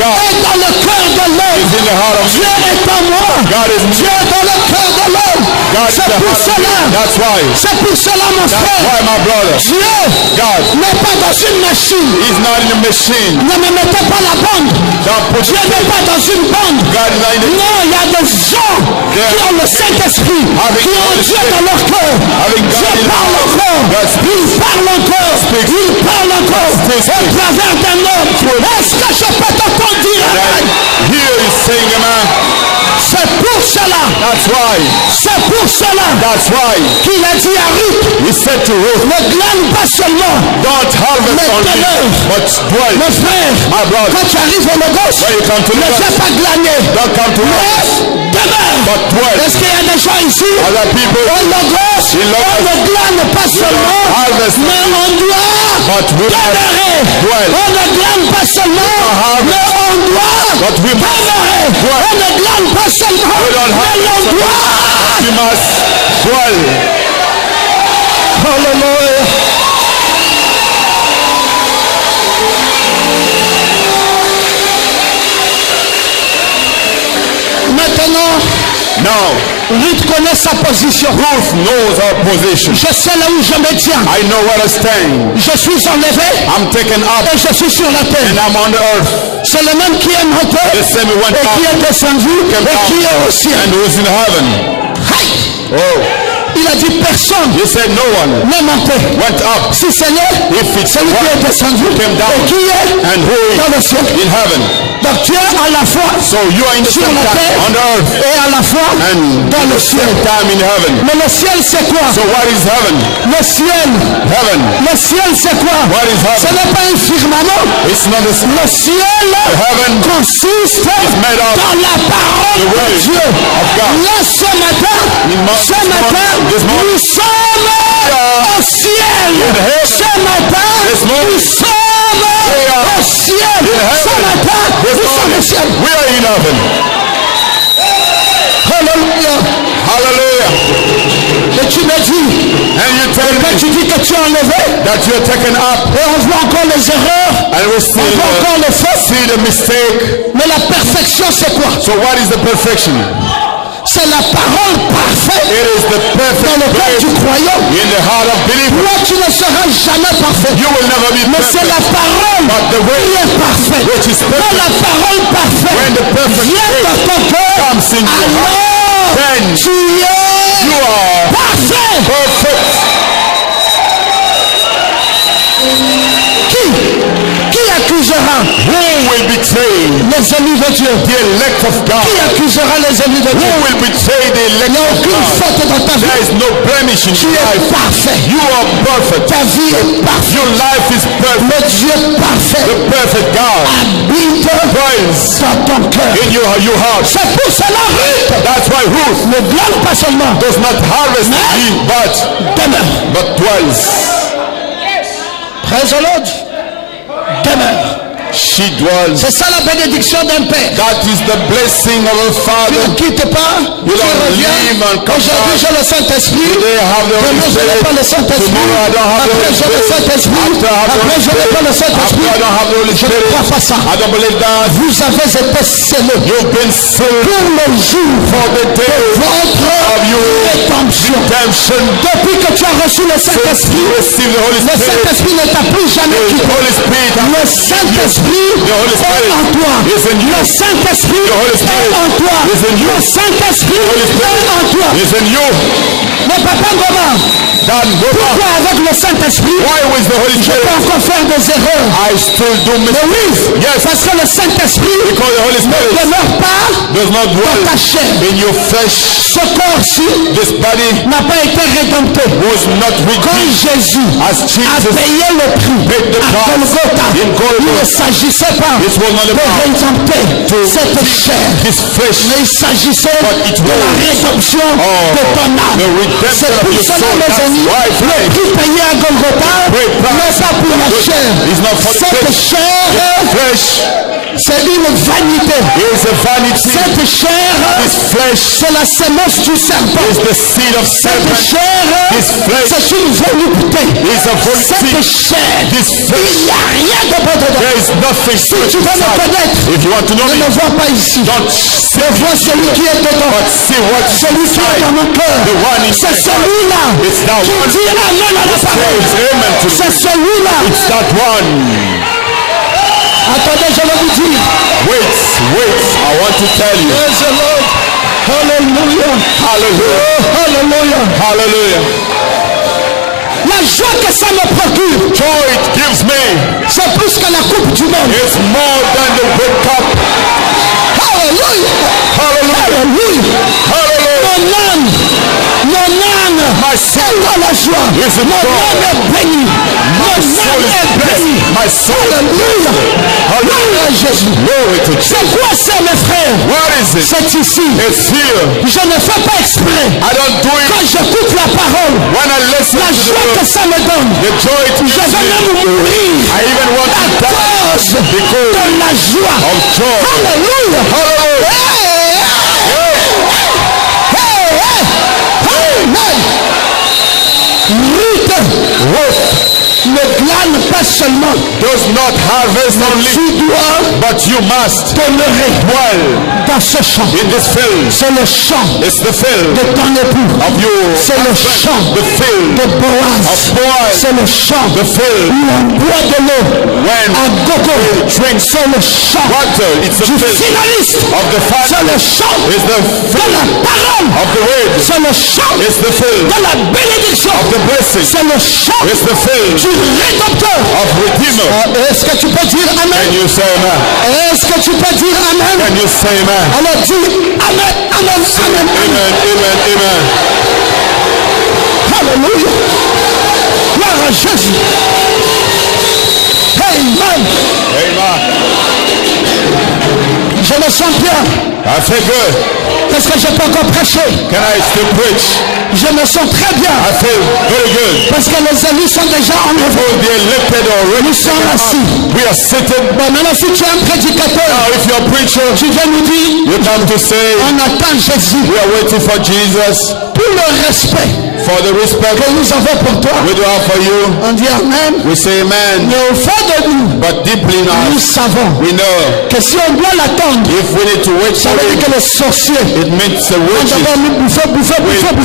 God est dans le cœur de l'homme. is in the heart of Dieu man. est en moi. God is Dieu est dans le cœur de l'homme. God is C'est the pour heart of cela. man. That's why. C'est pour cela, mon That's frère. why, my brother. Dieu God n'est pas dans une machine. is not in a machine. Ne me mettez pas la bande. God put Dieu n'est pas dans une bande. God is not in the Non, il y a des gens qui ont le Saint-Esprit, qui ont Dieu dans leur cœur. Dieu parle encore. Il parle encore. Il parle encore. Au travers d'un homme. Est-ce que je peux t'entendre dire amen? Here is saying, man, C'est pour cela. that's why. C'est pour cela That's why. qu'il a dit à Ruth, He said to Ruth, ne glane pas seulement. don't harvest Mais only, demeure. but dwell. Mon frère, My brother, quand tu arrives au Logos, when you come to ne Logos, fais pas glaner. don't come to Mais us, demeure. but dwell. Est-ce qu'il y a des gens ici? Other people, Au Logos, In Logos, on ne glane pas seulement, harvest mais on doit but we must demeurer. dwell. On ne glane pas seulement, harvest, mais on doit but we must demeurer. dwell. On ne glane pas seulement, We don't mais harvest, on doit. we must dwell. Hallelujah. Maintenant, Now, Ruth connaît sa position. Ruth knows our position. Je sais là où je me tiens. I know where I stand. Je suis enlevé I'm taken up et je suis sur la terre. and I'm on the earth. C'est le même qui est monté The same went et qui up est descendu et qui est au ciel. and who's in heaven. Aïe! Oh, Il a dit personne he said no one n'est monté. went up Si ce n'est if it's celui qui est one descendu came et down qui est and who dans le ciel. is in heaven. Donc tu es à la fois So you are in the sur same la time terre on the earth et à la fois and dans le ciel. same time in heaven. Mais le ciel c'est quoi? So what is heaven? Le ciel. Heaven. Le ciel c'est quoi? What is Ce heaven? n'est pas un firmament. It's not the Le ciel heaven consiste made of dans la parole the de word Dieu. of God. Là ce matin, this morning, nous sommes au ciel. heaven. Ce matin, This morning, nous sommes are au ciel. in Ce heaven. matin, This nous sommes morning, au ciel. we are in heaven. Alléluia. Hallelujah. Et tu me dis, And you tell quand me tu dis que tu es enlevé, that you are taken up et on voit encore les erreurs, and we on still voit encore les fautes, see the mistake. mais la perfection c'est quoi? So what is the perfection? C'est la parole parfaite It is the dans perfect le cœur du faith croyant. in the heart of believer. Toi, tu ne seras jamais parfait. You will never be Mais c'est la perfect. parole But the way qui est parfaite. which is Quand perfect, la parole when parfaite the perfect vient faith dans ton cœur, comes in your heart, alors then tu es you are parfait. perfect. Qui accusera Who will betray les ennemis de Dieu? the elect of God? Qui accusera les ennemis de Who Dieu? will betray the Il elect n'y a of aucune God? faute dans ta There vie. is no blemish in Tu your es life. parfait. You are perfect. Ta vie est parfaite. Your life is perfect. Le Dieu parfait The perfect God habite dwells dans ton cœur. in your heart. C'est pour cela, Ruth, That's why Ruth ne glane pas seulement, does not harvest ye, demeure. but dwells. Praise the Lord. Demeure. She dwells. C'est ça la bénédiction d'un père. That is the blessing of a Tu father. ne quittes pas, tu You don't reviens. leave and come Aujourd'hui back. j'ai le Saint-Esprit. Today I have the Holy Demain je n'ai Spirit. pas le Saint-Esprit. Tomorrow I don't have the Après Holy j'ai le Spirit. Saint-Esprit. After I have the Après Holy je n'ai pas le Spirit. After Saint-Esprit. I don't have the Holy Je ne crois Spirit. pas ça. I don't believe that. Vous avez été scellés You've been sealed pour le jour for the day votre of your rédemption. redemption. Depuis que tu as reçu le You Saint-Esprit, receive the Holy le Spirit. Saint-Esprit ne t'a plus jamais The quitté. Holy Spirit Le Saint-Esprit The Holy Spirit est en toi. is in you. Le Saint-Esprit The Holy Spirit est en toi. is in you. Le Saint-Esprit Holy Spirit est en toi. is in you. Mais Papa Goma, pourquoi avec le Saint-Esprit, je peux encore faire des erreurs? Mais oui, parce que le Saint-Esprit ne demeure pas dans ta chair. Ce corps-ci n'a pas été rédempté. Quand Jésus a payé le prix à Golgotha, il ne s'agissait pas de rédempter cette chair, mais il s'agissait de la rédemption de ton âme. C'est pour cela, mes amis, le prix payé à Golgotha n'est pas pour la chair. Cette chair, c'est une vanité. Cette chair, c'est la semence du serpent. Cette chair, c'est une volupté. Cette chair, il n'y a rien de bon dedans. Si tu veux me connaître, ne me vois pas ici. Je vois celui qui est dedans. Celui qui est dans mon cœur. C'est celui-là qui dit amen à la parole. C'est celui-là. Attendez, je vais vous dire. Wait, I want to tell you. Praise the Lord. Hallelujah. Hallelujah. Hallelujah. La joie que ça me procure, Joy it gives me. c'est plus que la coupe du monde. It's more than the World Cup. Hallelujah. Hallelujah. Hallelujah. Mon âme, c'est dans la joie. Mon âme est bénie. Mon âme est bénie. Alléluia. Alléluia, Jésus. C'est quoi ça, mes frères? C'est ici. Je ne fais pas exprès. Quand j'écoute la parole, la joie que ça me donne, je vais même mourir à cause de la joie. Alléluia. Ne glane pas seulement, does not harvest only, tu dois, but you must demeurer dans ce champ. in this field. C'est le champ It's the field de ton époux. of your C'est le champ the field de Boaz. C'est le champ the field où on boit de l'eau when à gogo. drink C'est le champ water. It's the du field finaliste. of the C'est final. le champ It's the de field la parole. of the word. C'est le champ It's the field de la bénédiction. of the blessing. C'est le champ It's the field du rédempteur. of redeemer. Est-ce que tu peux dire Can amen? you say amen? Est-ce que tu peux dire amen? Can you say amen? Alors dis amen, amen, amen, Amen, amen, amen. Alléluia. Gloire à Jésus. Amen. Amen. Je me sens bien. I feel good. Est-ce que je peux encore prêcher? Can I still preach? Je me sens très bien. I feel very good. Parce que les élus sont déjà enlevés. Oh, the elected already. Nous sommes assis. We are sitting. Bon, maintenant si tu es un prédicateur, Now, if you're a preacher, tu viens nous dire, you come to say, on attend Jésus. we are waiting for Jesus. Pour le respect For the respect que nous avons pour toi, we do have for you, on dit amen. we say amen. Mais au fond de nous, But deeply in nous us, savons we know que si on doit l'attendre, if we need to wait ça for veut dire him, que les sorciers it means the vont witches d'abord nous bouffer. will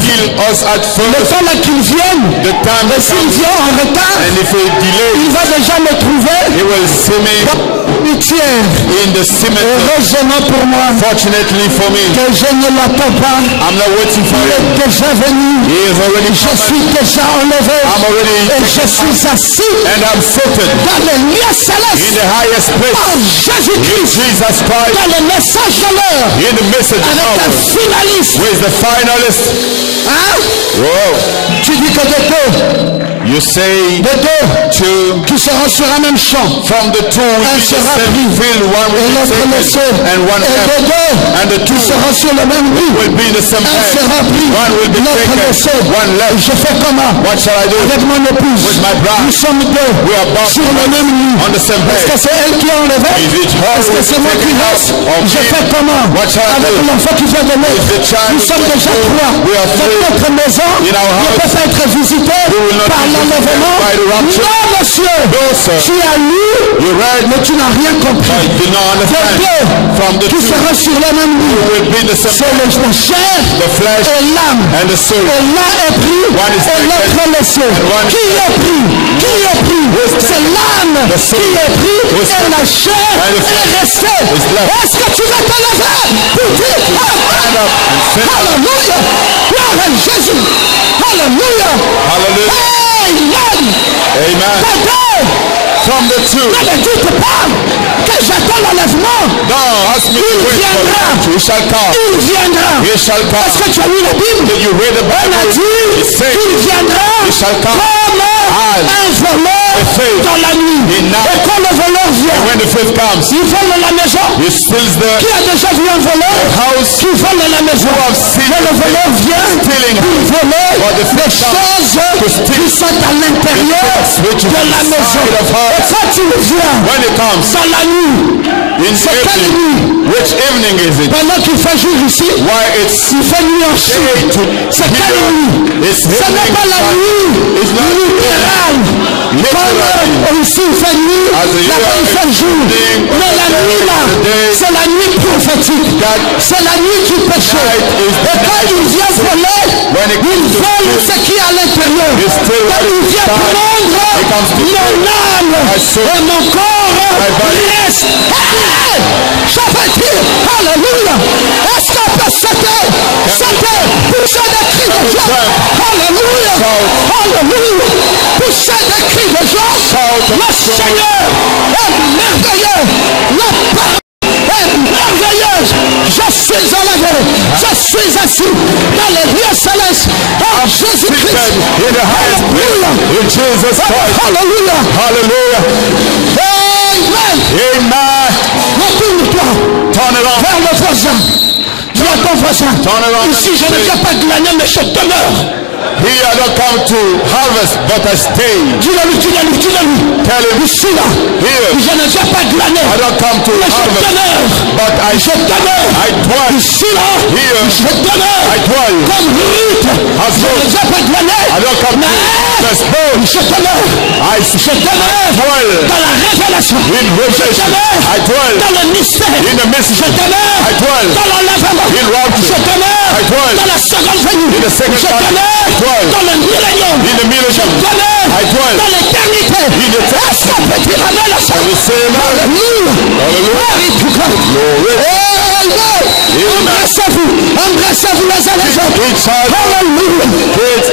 kill us at Le first. temps là qu'ils viennent, The time et s'il comes, vient en retard, and if we delay, il va déjà me trouver he will see me pitié. in the cemetery. Heureusement pour moi Fortunately for me, que je ne l'attends pas. I'm not waiting for Il him. est déjà venu. He is already Je come, suis déjà enlevé. I'm already Et je suis assis and I'm seated dans les lieux in célestes the highest place par in Jésus-Christ. Jesus Christ, Dans le message de l'heure. in the message Avec un hour finaliste. with the finalist. Hein? Whoa. Tu dis que de deux. You say De deux. two Qui seront sur un même champ. from the two Un in the sera same pris. field, one Et will be l'autre laissé. taken and one Et de left. deux. And the Qui two seront sur le même lit. will be in the same Un bed. sera pris. One will be L'autre laissé. taken, one left. Je fais comment? What shall I do? Avec mon épouse. With my bride. Nous sommes deux. We are both Sur le même lit. on the same Est-ce que bed. c'est elle qui a enlevé? Is it her Est-ce que who c'est is moi qui taken reste? out of Je him? fais comment? What shall I Avec do? l'enfant qui vient de naître. the child Nous sommes who is déjà born, trois. we are Dans three. notre maison In our ne house, peut pas être visité will not par be l'enlèvement. visited by the rapture. Non, monsieur. No, sir. Tu as lu, You read, mais tu n'as rien compris. but you did not Les understand. deux From the qui two seront sur le même lit. will be the same C'est bed. la chair The flesh et l'âme. and the soul. Et l'un est pris One is et l'autre taken, laissé. and one is Qui est pris? Qui est pris? C'est l'âme qui est pris et la chair est restée. Est-ce que tu vas te lever pour dire Alléluia, gloire à Jésus, Alléluia, Amen. From the two. Ne me dites pas que j'attends l'enlèvement. No, ask me Il viendra. He shall come. Il viendra. He shall come. Est-ce que tu as lu la Bible? Did you read the On a Bible? dit qu'il viendra He shall come. comme un voleur dans la nuit. Et quand le voleur vient, When the thief comes, il vole dans la maison. he steals Qui a déjà vu un voleur house. qui vole dans la maison? Mais le voleur vient pour voler les choses qui sont à l'intérieur de la maison. Et quand il vient When it comes, dans la nuit, c'est quelle nuit? which evening is it? Pendant qu'il fait jour ici, Why it's il fait nuit en Chine. C'est quelle nuit? Ce n'est pas la nuit littérale. Comme ici il fait nuit, là-bas il fait jour. Mais la nuit là, c'est la nuit prophétique. C'est la nuit du péché. Et quand il vient voler, il vole ce qui est à l'intérieur. Quand il vient prendre mon âme et mon corps reste. Je veux dire, alléluia. Est-ce qu'on peut sauter, pousser des cris de joie? Alléluia, alléluia. Pousser des cris de joie. Le Seigneur est merveilleux. La parole est merveilleuse. Je suis enlevé. Je suis assis dans les lieux célestes. En Jésus-Christ. Alléluia. In Jesus Christ. Alléluia. Hallelujah. Amen. Amen. Retourne-toi Turn it on. vers le voisin. Dis à ton voisin. Ici, je ne viens pas glaner, mais je demeure. Here I don't come to harvest, but I stay. Dis-le-lui. Tell him, Ici, là. here, Je ne viens pas glaner, I don't come to mais je harvest, demeure. but I dwell. Ici, là. Here, Je demeure. I dwell. Comme Ruth. As Je ne Ruth. viens pas glaner, I don't come to mais harvest, but je demeure. Je demeure dwell. dans la révélation. In Je revelation, demeure I dwell. dans le mystère. In the mystery, Je demeure I dwell. dans l'enlèvement. In rapture, Je demeure I dwell. dans la seconde venue. In the second Je coming, demeure I dwell. dans le millénium. In the millennium, Je demeure I dwell. dans l'éternité. In eternity. Est-ce qu'on peut dire amen à ça? Can we say amen? Alléluia. Hallelujah. Glory to God. Glory. Embrassez-vous les uns les autres. Each other. Alléluia. It's